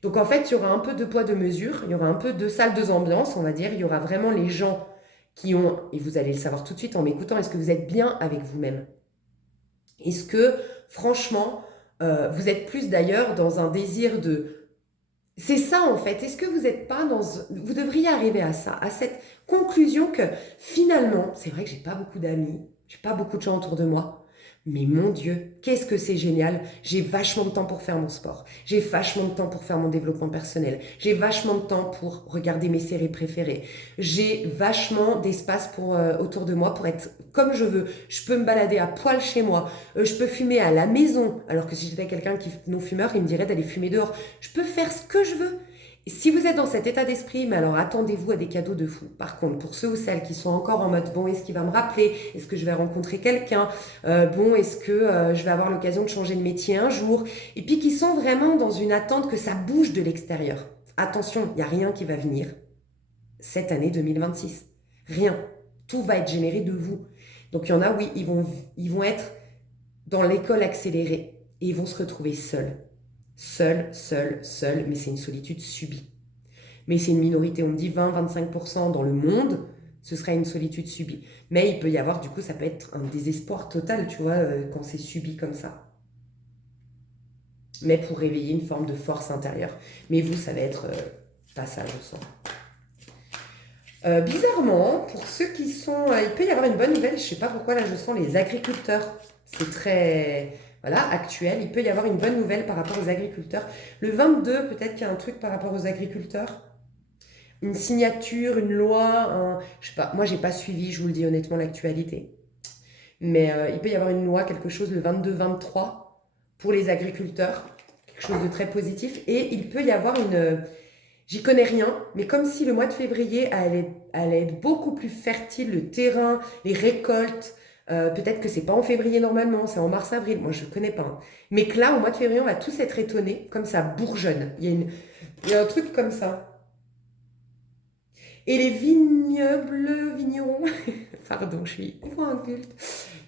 Donc en fait, il y aura un peu de poids de mesure, il y aura un peu de salle de ambiance, on va dire. Il y aura vraiment les gens qui ont, et vous allez le savoir tout de suite en m'écoutant, est-ce que vous êtes bien avec vous-même? Est-ce que, franchement, vous êtes plus d'ailleurs dans un désir C'est ça en fait. Est-ce que vous n'êtes pas dans... Vous devriez arriver à ça, à cette conclusion que finalement, c'est vrai que j'ai pas beaucoup d'amis, j'ai pas beaucoup de gens autour de moi, mais mon Dieu, qu'est-ce que c'est génial. J'ai vachement de temps pour faire mon sport, j'ai vachement de temps pour faire mon développement personnel, j'ai vachement de temps pour regarder mes séries préférées, j'ai vachement d'espace pour, autour de moi pour être comme je veux. Je peux me balader à poil chez moi, je peux fumer à la maison, alors que si j'étais quelqu'un qui est non-fumeur, il me dirait d'aller fumer dehors. Je peux faire ce que je veux. Et si vous êtes dans cet état d'esprit, mais alors attendez-vous à des cadeaux de fou. Par contre, pour ceux ou celles qui sont encore en mode, bon, est-ce qu'il va me rappeler? Est-ce que je vais rencontrer quelqu'un? Bon, est-ce que je vais avoir l'occasion de changer de métier un jour? Et puis qui sont vraiment dans une attente que ça bouge de l'extérieur. Attention, il n'y a rien qui va venir cette année 2026. Rien. Tout va être généré de vous. Donc il y en a, oui, ils vont être dans l'école accélérée et ils vont se retrouver seuls. Seuls, mais c'est une solitude subie. Mais c'est une minorité, on me dit 20-25% dans le monde, ce serait une solitude subie. Mais il peut y avoir, du coup, ça peut être un désespoir total, tu vois, quand c'est subi comme ça. Mais pour réveiller une forme de force intérieure. Mais vous, ça va être pas ça, je sens. Bizarrement, pour ceux qui sont... il peut y avoir une bonne nouvelle, je sais pas pourquoi, là, je sens les agriculteurs. C'est très... Voilà, actuel. Il peut y avoir une bonne nouvelle par rapport aux agriculteurs. Le 22, peut-être qu'il y a un truc par rapport aux agriculteurs. Une signature, une loi, je sais pas. Moi, j'ai pas suivi, je vous le dis honnêtement, l'actualité. Mais il peut y avoir une loi, quelque chose le 22-23 pour les agriculteurs. Quelque chose de très positif. Et il peut y avoir une... J'y connais rien, mais comme si le mois de février allait être beaucoup plus fertile, le terrain, les récoltes. Peut-être que c'est pas en février normalement, c'est en mars-avril. Moi, je connais pas, hein. Mais que là, au mois de février, on va tous être étonnés, comme ça bourgeonne. Il y a un truc comme ça. Et les vignerons, pardon, je suis un culte.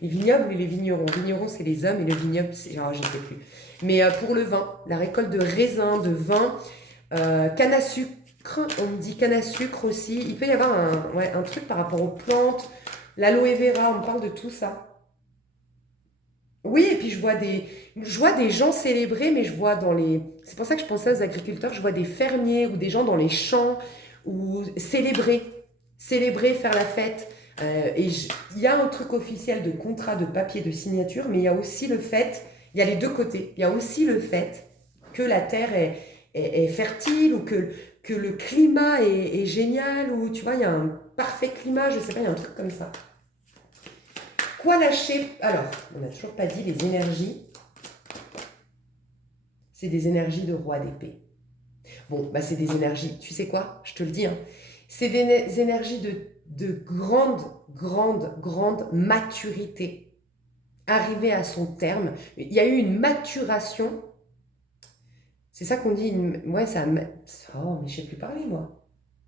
Les vignobles et les vignerons. Vignerons, c'est les hommes et le vignoble, c'est. Oh, je ne sais plus. Mais pour le vin, la récolte de raisins, de vin. Canne à sucre, on me dit canne à sucre aussi. Il peut y avoir un truc par rapport aux plantes, l'aloe vera, on me parle de tout ça. Oui, et puis je vois des gens célébrer, mais je vois dans les... C'est pour ça que je pensais aux agriculteurs, je vois des fermiers ou des gens dans les champs, ou célébrer, faire la fête. Il y a un truc officiel de contrat, de papier, de signature, mais il y a aussi le fait, il y a les deux côtés, il y a aussi le fait que la terre est fertile ou que le climat est génial, ou tu vois, il y a un parfait climat, je sais pas, il y a un truc comme ça. Quoi lâcher? Alors, on n'a toujours pas dit les énergies. C'est des énergies de roi d'épée. Bon, bah c'est des énergies, tu sais quoi? Je te le dis, hein. C'est des énergies de grande maturité. Arriver à son terme. Il y a eu une maturation. C'est ça qu'on dit. Ouais, ça a... Oh, mais je ne sais plus parler, moi.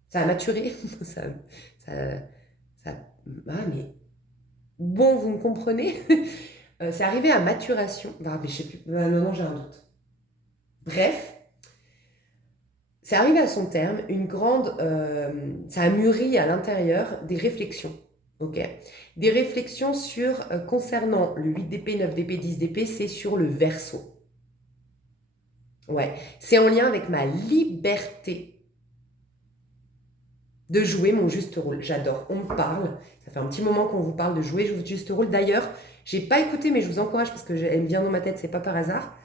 Ça a maturé. ça, ça, ça... Ah, mais... Bon, vous me comprenez. C'est arrivé à maturation. Ah, mais je sais plus. Non, j'ai un doute. Bref, c'est arrivé à son terme. Ça a mûri à l'intérieur des réflexions. Ok. Des réflexions concernant le 8 d'épée, 9 d'épée, 10 d'épée, c'est sur le verso. Ouais, c'est en lien avec ma liberté de jouer mon juste rôle. J'adore, on me parle. Ça fait un petit moment qu'on vous parle de jouer votre juste rôle. D'ailleurs, j'ai pas écouté, mais je vous encourage parce que elle me vient dans ma tête, c'est pas par hasard.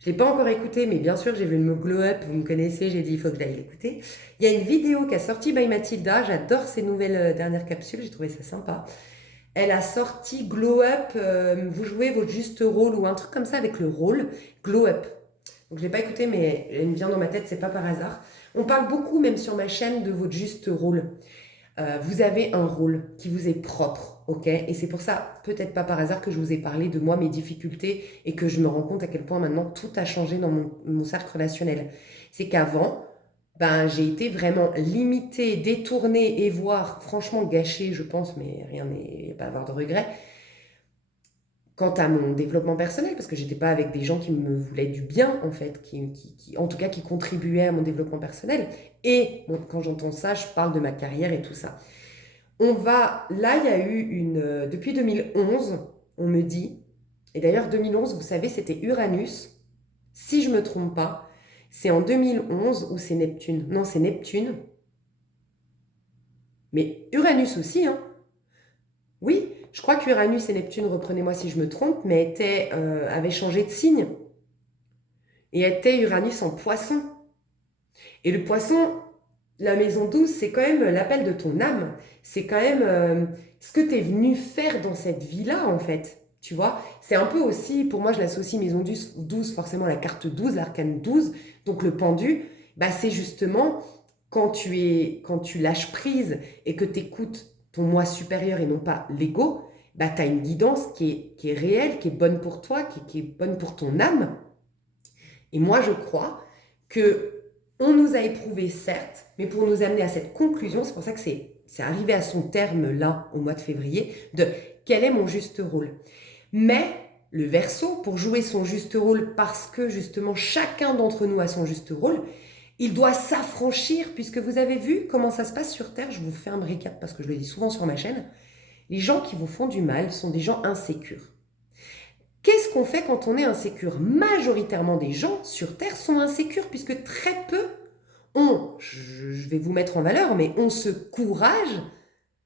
Je l'ai pas encore écouté, mais bien sûr, j'ai vu le glow up, vous me connaissez, j'ai dit il faut que j'aille l'écouter. Il y a une vidéo qui a sorti by Mathilda, j'adore ces nouvelles dernières capsules, j'ai trouvé ça sympa. Elle a sorti glow up, vous jouez votre juste rôle ou un truc comme ça avec le rôle, glow up. Donc je l'ai pas écouté, mais elle me vient dans ma tête, c'est pas par hasard. On parle beaucoup, même sur ma chaîne, de votre juste rôle. Vous avez un rôle qui vous est propre, ok? Et c'est pour ça, peut-être pas par hasard, que je vous ai parlé de moi, mes difficultés, et que je me rends compte à quel point maintenant tout a changé dans mon cercle relationnel. C'est qu'avant, j'ai été vraiment limitée, détournée et voire franchement gâchée, je pense, mais rien n'est pas à avoir de regret. Quant à mon développement personnel, parce que j'étais pas avec des gens qui me voulaient du bien, en fait, en tout cas qui contribuaient à mon développement personnel. Et bon, quand j'entends ça, je parle de ma carrière et tout ça. Là, il y a eu depuis 2011, on me dit, et d'ailleurs 2011, vous savez, c'était Uranus, si je me trompe pas, C'est en 2011 ou c'est Neptune? Non, c'est Neptune. Mais Uranus aussi, hein. Oui, je crois qu'Uranus et Neptune, reprenez-moi si je me trompe, mais avaient changé de signe et étaient Uranus en poisson. Et le poisson, la maison 12, c'est quand même l'appel de ton âme. C'est quand même ce que tu es venu faire dans cette vie-là, en fait. Tu vois, c'est un peu aussi, pour moi, je l'associe maison 12, forcément la carte 12, l'arcane 12, donc le pendu, bah, c'est justement quand tu lâches prise et que tu écoutes ton moi supérieur et non pas l'ego, bah, tu as une guidance qui est réelle, qui est bonne pour toi, qui est bonne pour ton âme. Et moi, je crois que on nous a éprouvé, certes, mais pour nous amener à cette conclusion, c'est pour ça que c'est arrivé à son terme là, au mois de février, de quel est mon juste rôle. Mais le Verseau, pour jouer son juste rôle, parce que justement chacun d'entre nous a son juste rôle, il doit s'affranchir, puisque vous avez vu comment ça se passe sur Terre. Je vous fais un récap parce que je le dis souvent sur ma chaîne. Les gens qui vous font du mal sont des gens insécures. Qu'est-ce qu'on fait quand on est insécure? Majoritairement des gens sur Terre sont insécures, puisque très peu je vais vous mettre en valeur, mais on se courage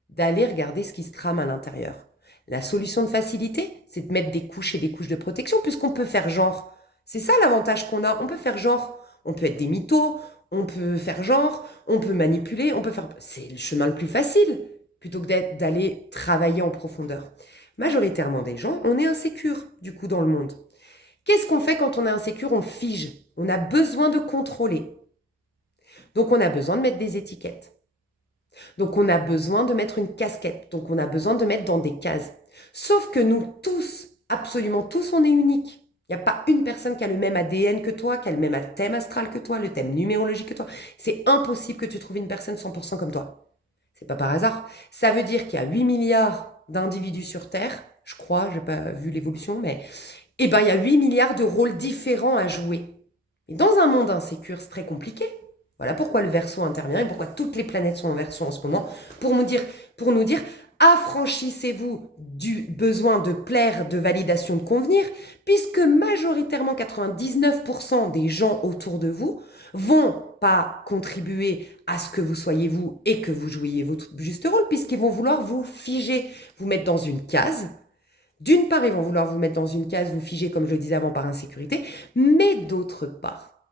d'aller regarder ce qui se trame à l'intérieur. La solution de facilité, c'est de mettre des couches et des couches de protection, puisqu'on peut faire genre. C'est ça l'avantage qu'on a, on peut faire genre. On peut être des mythos, on peut faire genre, on peut manipuler, on peut faire... C'est le chemin le plus facile, plutôt que d'aller travailler en profondeur. Majoritairement des gens, on est insécure, du coup, dans le monde. Qu'est-ce qu'on fait quand on est insécure? On fige. On a besoin de contrôler. Donc, on a besoin de mettre des étiquettes. Donc, on a besoin de mettre une casquette. Donc, on a besoin de mettre dans des cases. Sauf que nous tous, absolument tous, on est uniques. Il n'y a pas une personne qui a le même ADN que toi, qui a le même thème astral que toi, le thème numérologique que toi. C'est impossible que tu trouves une personne 100% comme toi. C'est pas par hasard. Ça veut dire qu'il y a 8 milliards d'individus sur Terre, je crois, je n'ai pas vu l'évolution, mais il y a 8 milliards de rôles différents à jouer. Et dans un monde insécure, c'est très compliqué. Voilà pourquoi le Verseau intervient et pourquoi toutes les planètes sont en Verseau en ce moment, pour nous dire affranchissez-vous du besoin de plaire, de validation, de convenir, puisque majoritairement 99% des gens autour de vous vont pas contribuer à ce que vous soyez vous et que vous jouiez votre juste rôle, puisqu'ils vont vouloir vous figer, vous mettre dans une case. D'une part, ils vont vouloir vous mettre dans une case, vous figer, comme je le disais avant, par insécurité, mais d'autre part,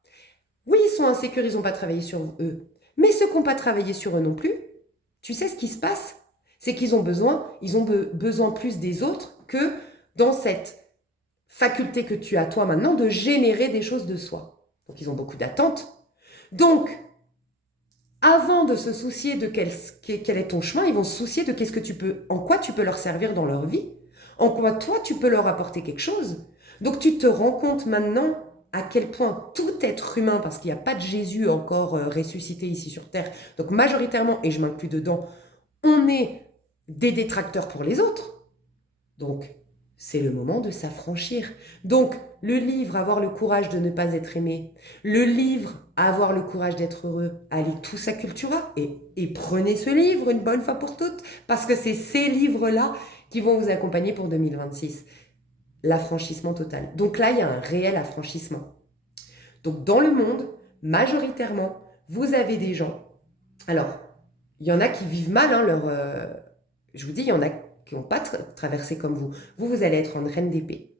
oui, ils sont insécures, ils n'ont pas travaillé sur eux. Mais ceux qui n'ont pas travaillé sur eux non plus, tu sais ce qui se passe? C'est qu'ils ont besoin plus des autres que dans cette faculté que tu as toi maintenant de générer des choses de soi. Donc ils ont beaucoup d'attentes. Donc, avant de se soucier de quel est ton chemin, ils vont se soucier de en quoi tu peux leur servir dans leur vie, en quoi toi tu peux leur apporter quelque chose. Donc tu te rends compte maintenant à quel point tout être humain, parce qu'il n'y a pas de Jésus encore ressuscité ici sur Terre, donc majoritairement, et je m'inclus dedans, on est des détracteurs pour les autres. Donc, c'est le moment de s'affranchir. Donc, le livre, avoir le courage de ne pas être aimé, le livre, avoir le courage d'être heureux, allez tous à Cultura et prenez ce livre une bonne fois pour toutes, parce que c'est ces livres-là qui vont vous accompagner pour 2026. L'affranchissement total. Donc là, il y a un réel affranchissement. Donc dans le monde, majoritairement, vous avez des gens. Alors, il y en a qui vivent mal, hein, je vous dis, il y en a qui n'ont pas traversé comme vous. Vous allez être en reine d'épée.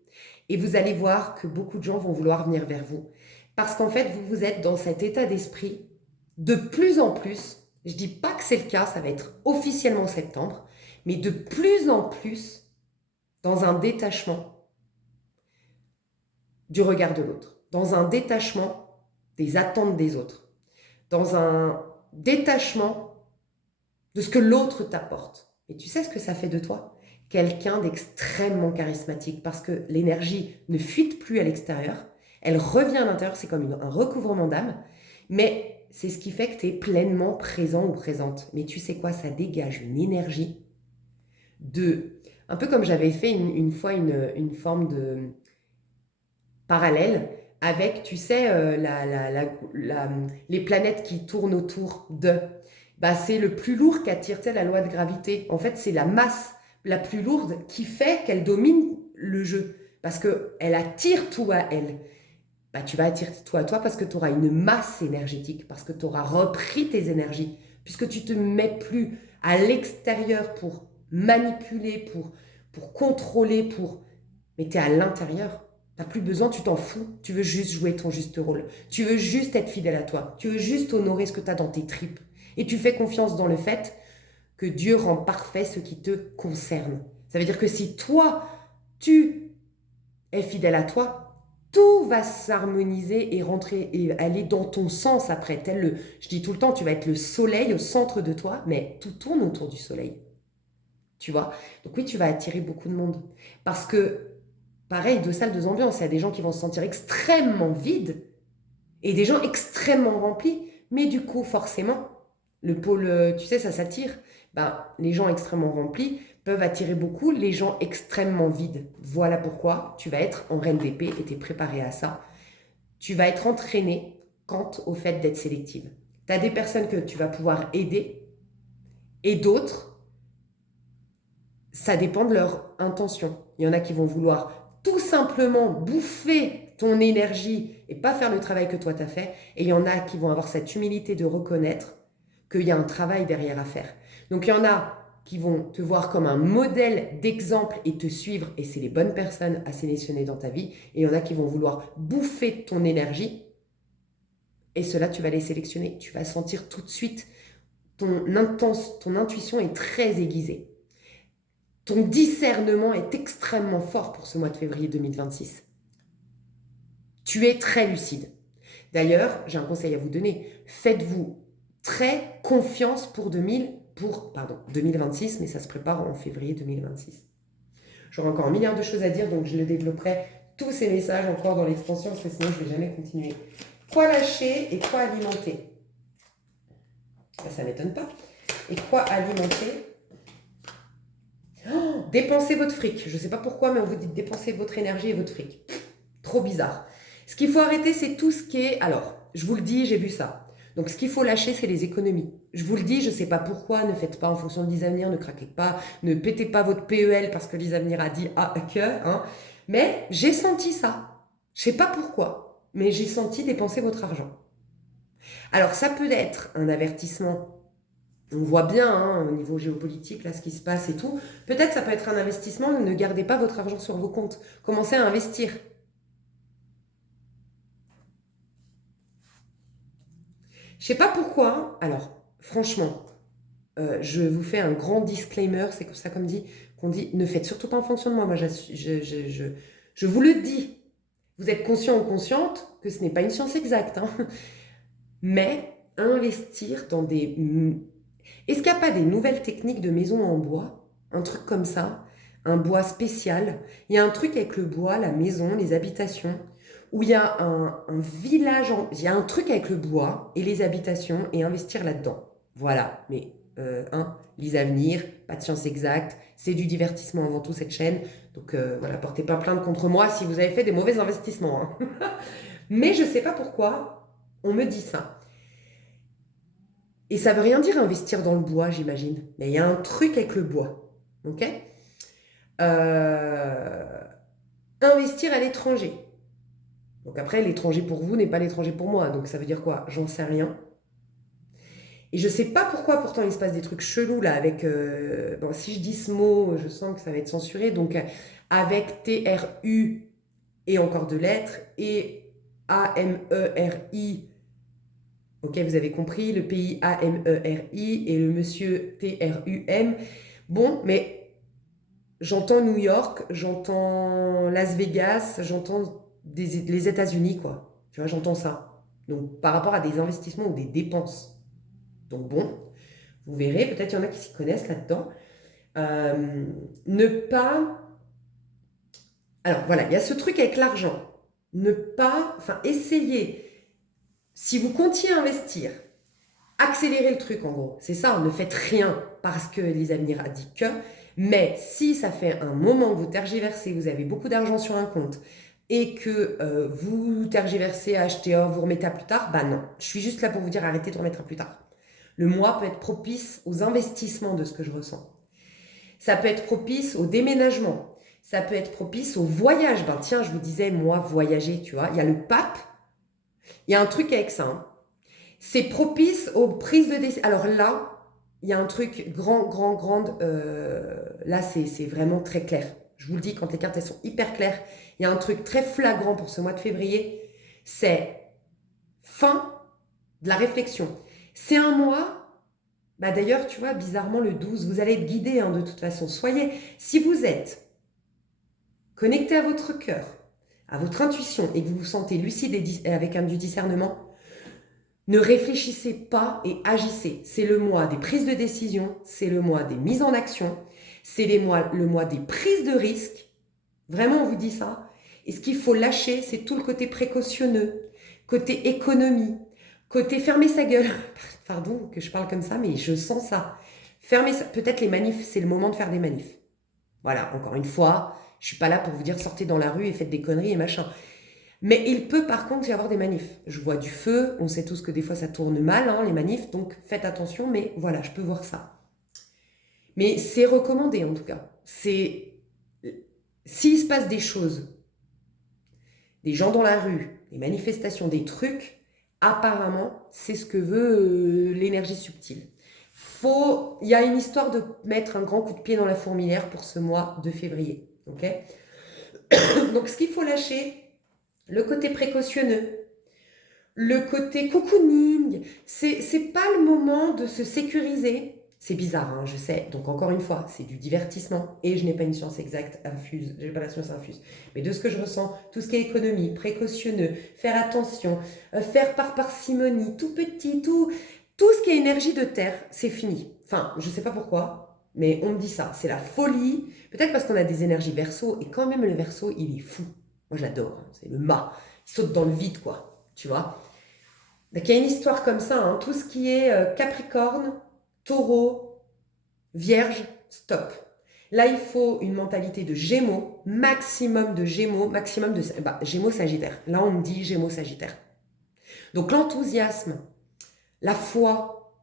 Et vous allez voir que beaucoup de gens vont vouloir venir vers vous. Parce qu'en fait, vous êtes dans cet état d'esprit de plus en plus. Je ne dis pas que c'est le cas, ça va être officiellement en septembre, mais de plus en plus dans un détachement du regard de l'autre, dans un détachement des attentes des autres, dans un détachement de ce que l'autre t'apporte. Et tu sais ce que ça fait de toi? Quelqu'un d'extrêmement charismatique, parce que l'énergie ne fuite plus à l'extérieur, elle revient à l'intérieur, c'est comme un recouvrement d'âme, mais c'est ce qui fait que tu es pleinement présent ou présente. Mais tu sais quoi? Ça dégage une énergie un peu comme j'avais fait une fois une forme de parallèle avec, tu sais, les planètes qui tournent autour de. Bah, c'est le plus lourd qui attire, tu sais, la loi de gravité. En fait, c'est la masse la plus lourde qui fait qu'elle domine le jeu. Parce qu'elle attire tout à elle. bah, tu vas attirer tout à toi parce que tu auras une masse énergétique, parce que tu auras repris tes énergies, puisque tu ne te mets plus à l'extérieur pour manipuler, pour contrôler, mais tu es à l'intérieur. Tu n'as plus besoin, tu t'en fous. Tu veux juste jouer ton juste rôle. Tu veux juste être fidèle à toi. Tu veux juste honorer ce que tu as dans tes tripes. Et tu fais confiance dans le fait que Dieu rend parfait ce qui te concerne. Ça veut dire que si toi, tu es fidèle à toi, tout va s'harmoniser et rentrer et aller dans ton sens après. Je dis tout le temps, tu vas être le soleil au centre de toi, mais tout tourne autour du soleil. Tu vois? Donc oui, tu vas attirer beaucoup de monde. Parce que, pareil, deux salles, deux ambiances. Il y a des gens qui vont se sentir extrêmement vides et des gens extrêmement remplis. Mais du coup, forcément, le pôle, tu sais, ça s'attire. Ben, les gens extrêmement remplis peuvent attirer beaucoup les gens extrêmement vides. Voilà pourquoi tu vas être en reine d'épée et tu es préparé à ça. Tu vas être entraîné quant au fait d'être sélective. Tu as des personnes que tu vas pouvoir aider et d'autres, ça dépend de leur intention. Il y en a qui vont vouloir tout simplement bouffer ton énergie et pas faire le travail que toi t'as fait. Et il y en a qui vont avoir cette humilité de reconnaître qu'il y a un travail derrière à faire. Donc il y en a qui vont te voir comme un modèle d'exemple et te suivre, et c'est les bonnes personnes à sélectionner dans ta vie. Et il y en a qui vont vouloir bouffer ton énergie, et cela tu vas les sélectionner. Tu vas sentir tout de suite ton intuition est très aiguisée. Ton discernement est extrêmement fort pour ce mois de février 2026. Tu es très lucide. D'ailleurs, j'ai un conseil à vous donner. Faites-vous très confiance pour 2026, mais ça se prépare en février 2026. J'aurai encore un milliard de choses à dire, donc je le développerai tous ces messages encore dans l'extension, parce que sinon je ne vais jamais continuer. Quoi lâcher et quoi alimenter? Ça ne m'étonne pas. Et quoi alimenter? Oh, dépensez votre fric. Je ne sais pas pourquoi, mais on vous dit de dépenser votre énergie et votre fric. Trop bizarre. Ce qu'il faut arrêter, c'est tout ce qui est... Alors, je vous le dis, j'ai vu ça. Donc, ce qu'il faut lâcher, c'est les économies. Je vous le dis, je ne sais pas pourquoi, ne faites pas en fonction de l'Isavenir, ne craquez pas, ne pétez pas votre PEL parce que l'Isavenir a dit ah que. Hein. Mais j'ai senti ça. Je ne sais pas pourquoi, mais j'ai senti dépenser votre argent. Alors, ça peut être un avertissement. On voit bien hein, au niveau géopolitique, là, ce qui se passe et tout. Peut-être ça peut être un investissement, ne gardez pas votre argent sur vos comptes. Commencez à investir. Je sais pas pourquoi. Alors, franchement, je vous fais un grand disclaimer, c'est comme ça qu'on dit, ne faites surtout pas en fonction de moi. Moi, je vous le dis. Vous êtes conscient ou consciente que ce n'est pas une science exacte. Hein. Mais investir dans des... Est-ce qu'il n'y a pas des nouvelles techniques de maison en bois? Un truc comme ça, un bois spécial. Il y a un truc avec le bois, la maison, les habitations, où il y a un village, il y a un truc avec le bois et les habitations et investir là-dedans. Voilà, mais lise Avenir, pas de science exacte, c'est du divertissement avant tout cette chaîne. Donc voilà, portez pas plainte contre moi si vous avez fait des mauvais investissements. Hein. Mais je ne sais pas pourquoi on me dit ça. Et ça veut rien dire investir dans le bois, j'imagine. Mais il y a un truc avec le bois. Ok investir à l'étranger. Donc après, l'étranger pour vous n'est pas l'étranger pour moi. Donc ça veut dire quoi? J'en sais rien. Et je sais pas pourquoi, pourtant, il se passe des trucs chelous là avec... bon, si je dis ce mot, je sens que ça va être censuré. Donc avec TRU et encore deux lettres et AMERI. Ok, vous avez compris, le pays AMERI et le monsieur TRUM. Bon, mais j'entends New York, j'entends Las Vegas, j'entends les États-Unis, quoi. Tu vois, j'entends ça. Donc, par rapport à des investissements ou des dépenses. Donc, bon, vous verrez, peut-être il y en a qui s'y connaissent là-dedans. Ne pas... Alors, voilà, il y a ce truc avec l'argent. Ne pas... Enfin, essayer... Si vous comptiez investir, accélérer le truc en gros, c'est ça, ne faites rien parce que les avenirs a dit que, mais si ça fait un moment que vous tergiversez, vous avez beaucoup d'argent sur un compte et que vous tergiversez à acheter, vous remettez à plus tard, bah non, je suis juste là pour vous dire arrêtez de remettre à plus tard. Le mois peut être propice aux investissements de ce que je ressens. Ça peut être propice au déménagement. Ça peut être propice au voyage. Ben tiens, je vous disais, moi, voyager, tu vois. Il y a le pape, il y a un truc avec ça, hein. C'est propice aux prises de décision. Alors là, il y a un truc grande. Là, c'est vraiment très clair. Je vous le dis, quand les cartes, elles sont hyper claires, il y a un truc très flagrant pour ce mois de février. C'est fin de la réflexion. C'est un mois, bah d'ailleurs, tu vois, bizarrement, le 12, vous allez être guidé, hein, de toute façon. Si vous êtes connecté à votre cœur, à votre intuition, et que vous vous sentez lucide et avec du discernement, ne réfléchissez pas et agissez. C'est le mois des prises de décision, c'est le mois des mises en action, c'est le mois des prises de risques. Vraiment, on vous dit ça. Et ce qu'il faut lâcher, c'est tout le côté précautionneux, côté économie, côté fermer sa gueule. Pardon que je parle comme ça, mais je sens ça. Peut-être les manifs, c'est le moment de faire des manifs. Voilà, encore une fois, je suis pas là pour vous dire sortez dans la rue et faites des conneries et machin. Mais il peut par contre y avoir des manifs. Je vois du feu, on sait tous que des fois ça tourne mal, hein, les manifs, donc faites attention, mais voilà, je peux voir ça. Mais c'est recommandé en tout cas. S'il se passe des choses, des gens dans la rue, des manifestations, des trucs, apparemment, c'est ce que veut l'énergie subtile. Il y a une histoire de mettre un grand coup de pied dans la fourmilière pour ce mois de février. Ok. Donc ce qu'il faut lâcher, le côté précautionneux, le côté cocooning, c'est pas le moment de se sécuriser. C'est bizarre, hein, je sais. Donc encore une fois, c'est du divertissement et je n'ai pas une science exacte infuse, j'ai pas la science infuse. Mais de ce que je ressens, tout ce qui est économie, précautionneux, faire attention, faire par parcimonie, tout petit, tout ce qui est énergie de terre, c'est fini. Enfin, je sais pas pourquoi, mais on me dit ça. C'est la folie. Peut-être parce qu'on a des énergies verso et quand même le verso, il est fou. Moi, j'adore. Hein, c'est le mât. Il saute dans le vide, quoi. Tu vois? Donc, il y a une histoire comme ça, hein. Tout ce qui est Capricorne, Taureau, Vierge, stop. Là, il faut une mentalité de Gémeaux, maximum de Gémeaux, maximum de Gémeaux Sagittaire. Là, on me dit Gémeaux Sagittaire. Donc, l'enthousiasme, la foi,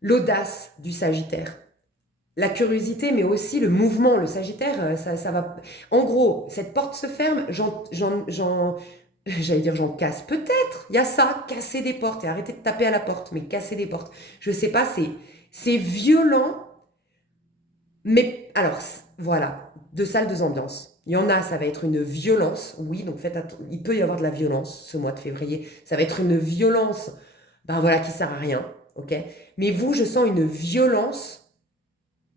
l'audace du Sagittaire, la curiosité, mais aussi le mouvement. Le Sagittaire, ça va. En gros, cette porte se ferme, j'allais dire j'en casse. Peut-être, il y a ça, casser des portes et arrêter de taper à la porte, mais casser des portes. Je sais pas, c'est violent, mais alors, voilà, deux salles, deux ambiances. Il y en a, ça va être une violence, oui, donc il peut y avoir de la violence ce mois de février. Ça va être une violence, ben voilà, qui sert à rien, ok? Mais vous, je sens une violence.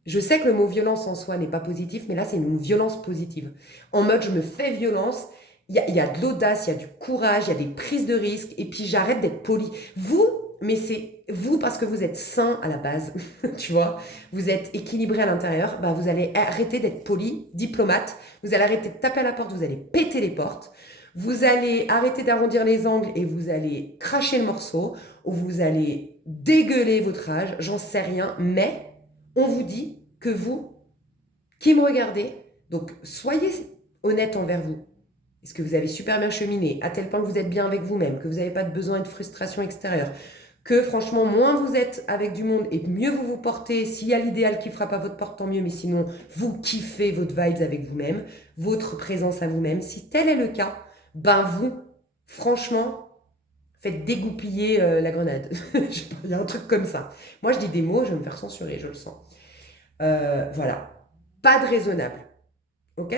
Je sais que le mot violence en soi n'est pas positif, mais là, c'est une violence positive. En mode, je me fais violence, il y a de l'audace, il y a du courage, il y a des prises de risques, et puis j'arrête d'être poli. Mais c'est vous parce que vous êtes sain à la base, tu vois, vous êtes équilibré à l'intérieur, bah vous allez arrêter d'être poli, diplomate, vous allez arrêter de taper à la porte, vous allez péter les portes, vous allez arrêter d'arrondir les angles et vous allez cracher le morceau, ou vous allez dégueuler votre âge, j'en sais rien, mais on vous dit que vous, qui me regardez, donc soyez honnête envers vous. Est-ce que vous avez super bien cheminé, à tel point que vous êtes bien avec vous-même, que vous n'avez pas de besoin et de frustration extérieure, que franchement, moins vous êtes avec du monde et mieux vous vous portez. S'il y a l'idéal qui frappe à votre porte, tant mieux, mais sinon, vous kiffez votre vibes avec vous-même, votre présence à vous-même. Si tel est le cas, ben vous, franchement, faites dégoupiller la grenade. Il y a un truc comme ça. Moi, je dis des mots, je vais me faire censurer, je le sens. Voilà. Pas de raisonnable. Ok ?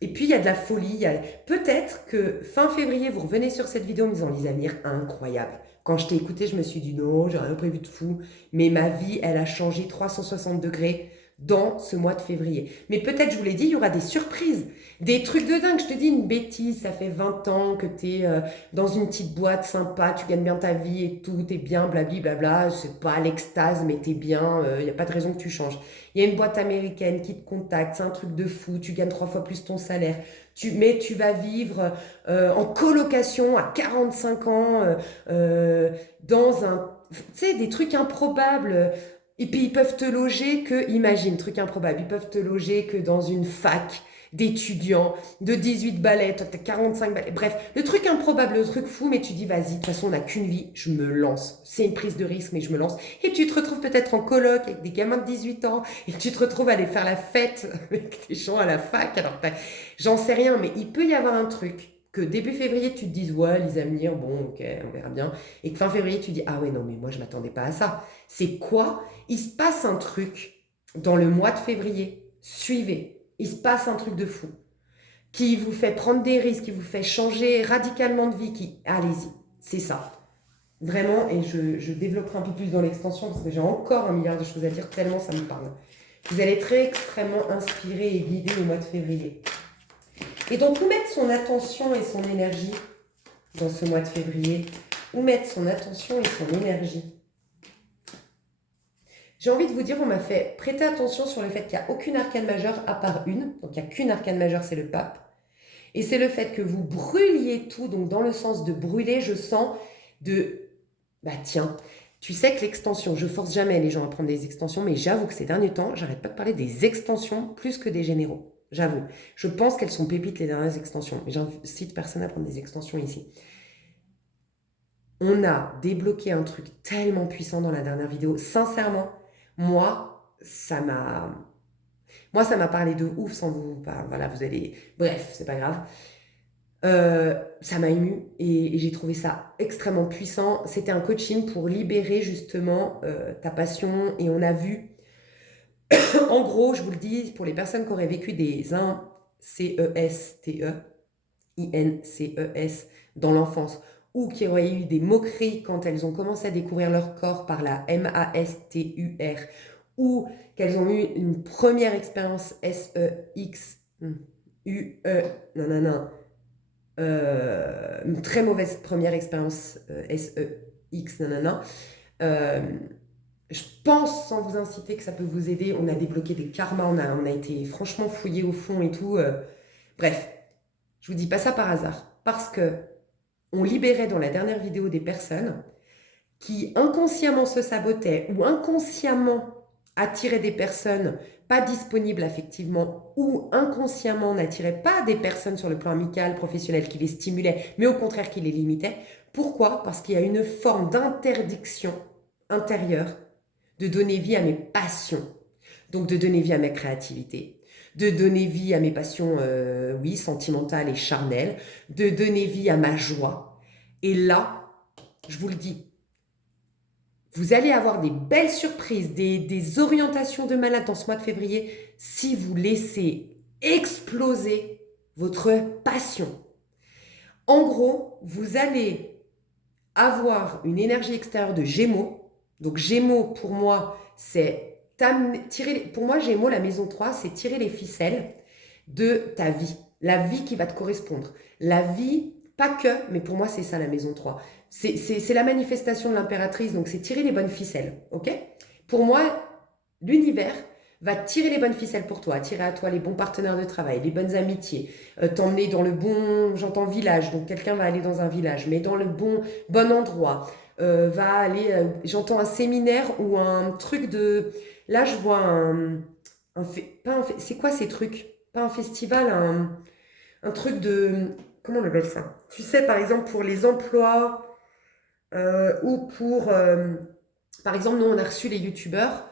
Et puis, il y a de la folie. Peut-être que fin février, vous revenez sur cette vidéo en me disant « Lisa Venir, incroyable ». Quand je t'ai écouté, je me suis dit « Non, j'ai rien prévu de fou ». Mais ma vie, elle a changé 360 degrés dans ce mois de février. Mais peut-être, je vous l'ai dit, il y aura des surprises. Des trucs de dingue. Je te dis une bêtise, ça fait 20 ans que tu es dans une petite boîte sympa, tu gagnes bien ta vie et tout, t'es bien, blablabla. C'est pas l'extase, mais t'es bien, il n'y a pas de raison que tu changes. Il y a une boîte américaine qui te contacte, c'est un truc de fou, tu gagnes 3 fois plus ton salaire. Mais tu vas vivre en colocation à 45 ans dans tu sais, des trucs improbables. Et puis ils peuvent te loger imagine, truc improbable, ils peuvent te loger que dans une fac d'étudiants, de 18 balais, toi t'as 45 balais, bref, le truc improbable, le truc fou, mais tu dis vas-y, de toute façon on n'a qu'une vie, je me lance, c'est une prise de risque, mais je me lance, et tu te retrouves peut-être en coloc avec des gamins de 18 ans, et tu te retrouves à aller faire la fête avec tes gens à la fac, alors j'en sais rien, mais il peut y avoir un truc, que début février tu te dises ouais les avenirs, bon ok, on verra bien, et que fin février tu dis ah ouais non mais moi je m'attendais pas à ça, c'est quoi? Il se passe un truc dans le mois de février, suivez, il se passe un truc de fou, qui vous fait prendre des risques, qui vous fait changer radicalement de vie, allez-y, c'est ça. Vraiment, et je développerai un peu plus dans l'extension, parce que j'ai encore un milliard de choses à dire, tellement ça me parle. Vous allez être extrêmement inspiré et guidé au mois de février. Et donc, où mettre son attention et son énergie dans ce mois de février? Où mettre son attention et son énergie? J'ai envie de vous dire, on m'a fait prêter attention sur le fait qu'il n'y a aucune arcane majeure à part une. Donc, il n'y a qu'une arcane majeure, c'est le pape. Et c'est le fait que vous brûliez tout. Donc, dans le sens de brûler, je sens de... Bah tiens, tu sais que l'extension, je force jamais les gens à prendre des extensions, mais j'avoue que ces derniers temps, j'arrête pas de parler des extensions plus que des généraux. J'avoue. Je pense qu'elles sont pépites les dernières extensions. Mais j'incite personne à prendre des extensions ici. On a débloqué un truc tellement puissant dans la dernière vidéo. Sincèrement, moi, ça m'a parlé de ouf sans vous... Voilà, vous allez... Bref, c'est pas grave. Ça m'a ému et j'ai trouvé ça extrêmement puissant. C'était un coaching pour libérer justement ta passion et on a vu, en gros, je vous le dis, pour les personnes qui auraient vécu des INCES dans l'enfance ou qui auraient eu des moqueries quand elles ont commencé à découvrir leur corps par la MASTUR ou qu'elles ont eu une première expérience SEX, non, une très mauvaise première expérience SEX, nanana. Je pense, sans vous inciter, que ça peut vous aider. On a débloqué des karmas, on a été franchement fouillé au fond et tout. Bref, je vous dis pas ça par hasard, parce que on libérait dans la dernière vidéo des personnes qui inconsciemment se sabotaient ou inconsciemment attiraient des personnes pas disponibles affectivement ou inconsciemment n'attiraient pas des personnes sur le plan amical, professionnel qui les stimulaient, mais au contraire qui les limitaient. Pourquoi? Parce qu'il y a une forme d'interdiction intérieure de donner vie à mes passions, donc de donner vie à ma créativité, de donner vie à mes passions, oui, sentimentales et charnelles, de donner vie à ma joie. Et là, je vous le dis, vous allez avoir des belles surprises, des orientations de malade dans ce mois de février si vous laissez exploser votre passion. En gros, vous allez avoir une énergie extérieure de Gémeaux. Donc Gémeaux, pour moi, c'est pour moi, Gémeaux, la maison 3, c'est tirer les ficelles de ta vie. La vie qui va te correspondre. La vie, pas que, mais pour moi, c'est ça la maison 3. C'est la manifestation de l'impératrice, donc c'est tirer les bonnes ficelles, ok? Pour moi, l'univers va tirer les bonnes ficelles pour toi, attirer à toi les bons partenaires de travail, les bonnes amitiés, t'emmener dans le bon, j'entends village, donc quelqu'un va aller dans un village, mais dans le bon endroit, va aller, j'entends un séminaire ou un truc de, là je vois c'est quoi ces trucs? Pas un festival, un truc de, comment on appelle ça? Tu sais, par exemple, pour les emplois, ou pour, par exemple, nous on a reçu les youtubeurs,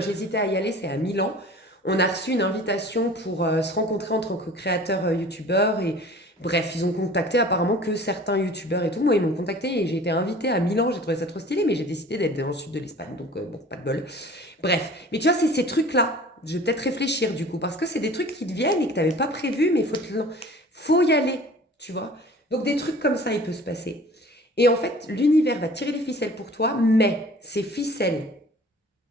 j'hésitais à y aller, c'est à Milan, on a reçu une invitation pour se rencontrer en tant que créateurs youtubeurs et bref, ils ont contacté apparemment que certains youtubeurs et tout, moi ils m'ont contacté et j'ai été invitée à Milan, j'ai trouvé ça trop stylé, mais j'ai décidé d'être dans le sud de l'Espagne, donc bon, pas de bol. Bref, mais tu vois, c'est ces trucs-là, je vais peut-être réfléchir du coup, parce que c'est des trucs qui te viennent et que tu n'avais pas prévu, mais faut y aller, tu vois. Donc des trucs comme ça, il peut se passer. Et en fait, l'univers va tirer les ficelles pour toi, mais ces ficelles,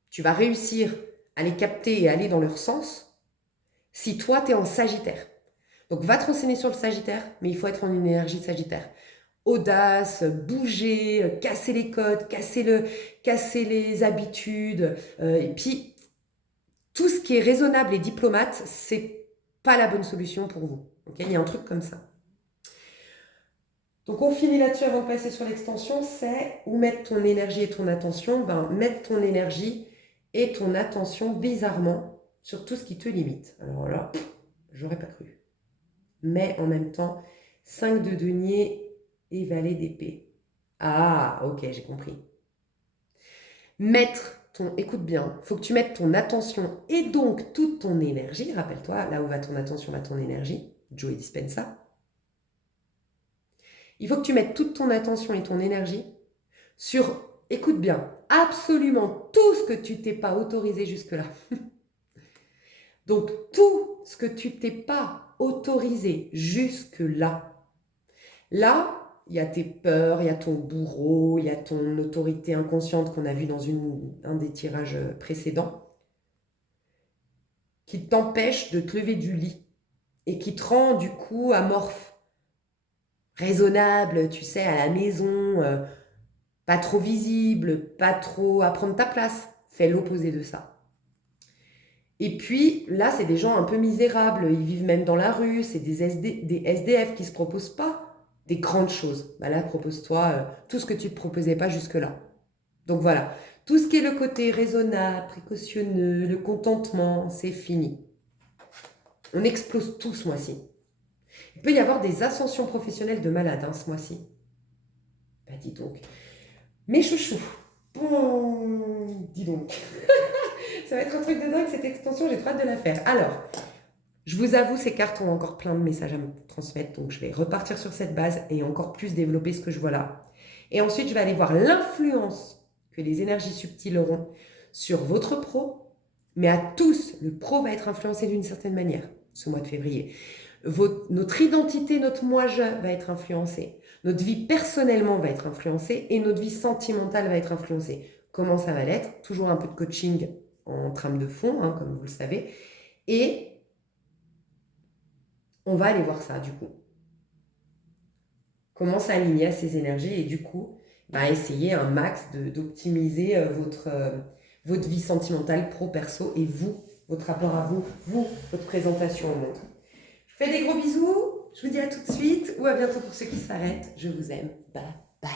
tu vas réussir à les capter et à aller dans leur sens si toi, tu es en Sagittaire. Donc, va te renseigner sur le Sagittaire, mais il faut être en une énergie Sagittaire. Audace, bouger, casser les codes, casser les habitudes. Et puis, tout ce qui est raisonnable et diplomate, c'est pas la bonne solution pour vous. Okay, il y a un truc comme ça. Donc, on finit là-dessus avant de passer sur l'extension. C'est où mettre ton énergie et ton attention. Mettre ton énergie et ton attention bizarrement sur tout ce qui te limite. Alors là, j'aurais pas cru. Mais en même temps, 5 de denier et valet d'épée. Ah, ok, j'ai compris. Écoute bien, il faut que tu mettes ton attention et donc toute ton énergie. Rappelle-toi, là où va ton attention, va ton énergie. Joe Dispenza. Il faut que tu mettes toute ton attention et ton énergie sur, écoute bien, absolument tout ce que tu t'es pas autorisé jusque-là. Donc tout ce que tu t'es pas autorisé jusque-là. Là, il y a tes peurs, il y a ton bourreau, il y a ton autorité inconsciente qu'on a vu dans un des tirages précédents, qui t'empêche de te lever du lit et qui te rend du coup amorphe, raisonnable, tu sais, à la maison, pas trop visible, pas trop à prendre ta place. Fais l'opposé de ça. Et puis là, c'est des gens un peu misérables, ils vivent même dans la rue, c'est des SDF qui ne se proposent pas des grandes choses. Bah là, propose-toi tout ce que tu ne te proposais pas jusque-là. Donc voilà, tout ce qui est le côté raisonnable, précautionneux, le contentement, c'est fini. On explose tout ce mois-ci. Il peut y avoir des ascensions professionnelles de malades ce mois-ci. Bah dis donc. Mes chouchous, bon, dis donc. Ça va être un truc de dingue cette extension, j'ai trop hâte de la faire. Alors, je vous avoue, ces cartes ont encore plein de messages à me transmettre, donc je vais repartir sur cette base et encore plus développer ce que je vois là. Et ensuite, je vais aller voir l'influence que les énergies subtiles auront sur votre pro, mais à tous, le pro va être influencé d'une certaine manière ce mois de février. Notre identité, notre moi-je va être influencée. Notre vie personnellement va être influencée et notre vie sentimentale va être influencée. Comment ça va l'être? Toujours un peu de coaching en trame de fond, comme vous le savez. Et on va aller voir ça du coup. Comment s'aligner à ces énergies et du coup, essayer un max d'optimiser votre vie sentimentale pro-perso et vous, votre rapport à vous, votre présentation au monde. Je vous fais des gros bisous, je vous dis à tout de suite ou à bientôt pour ceux qui s'arrêtent. Je vous aime. Bye bye.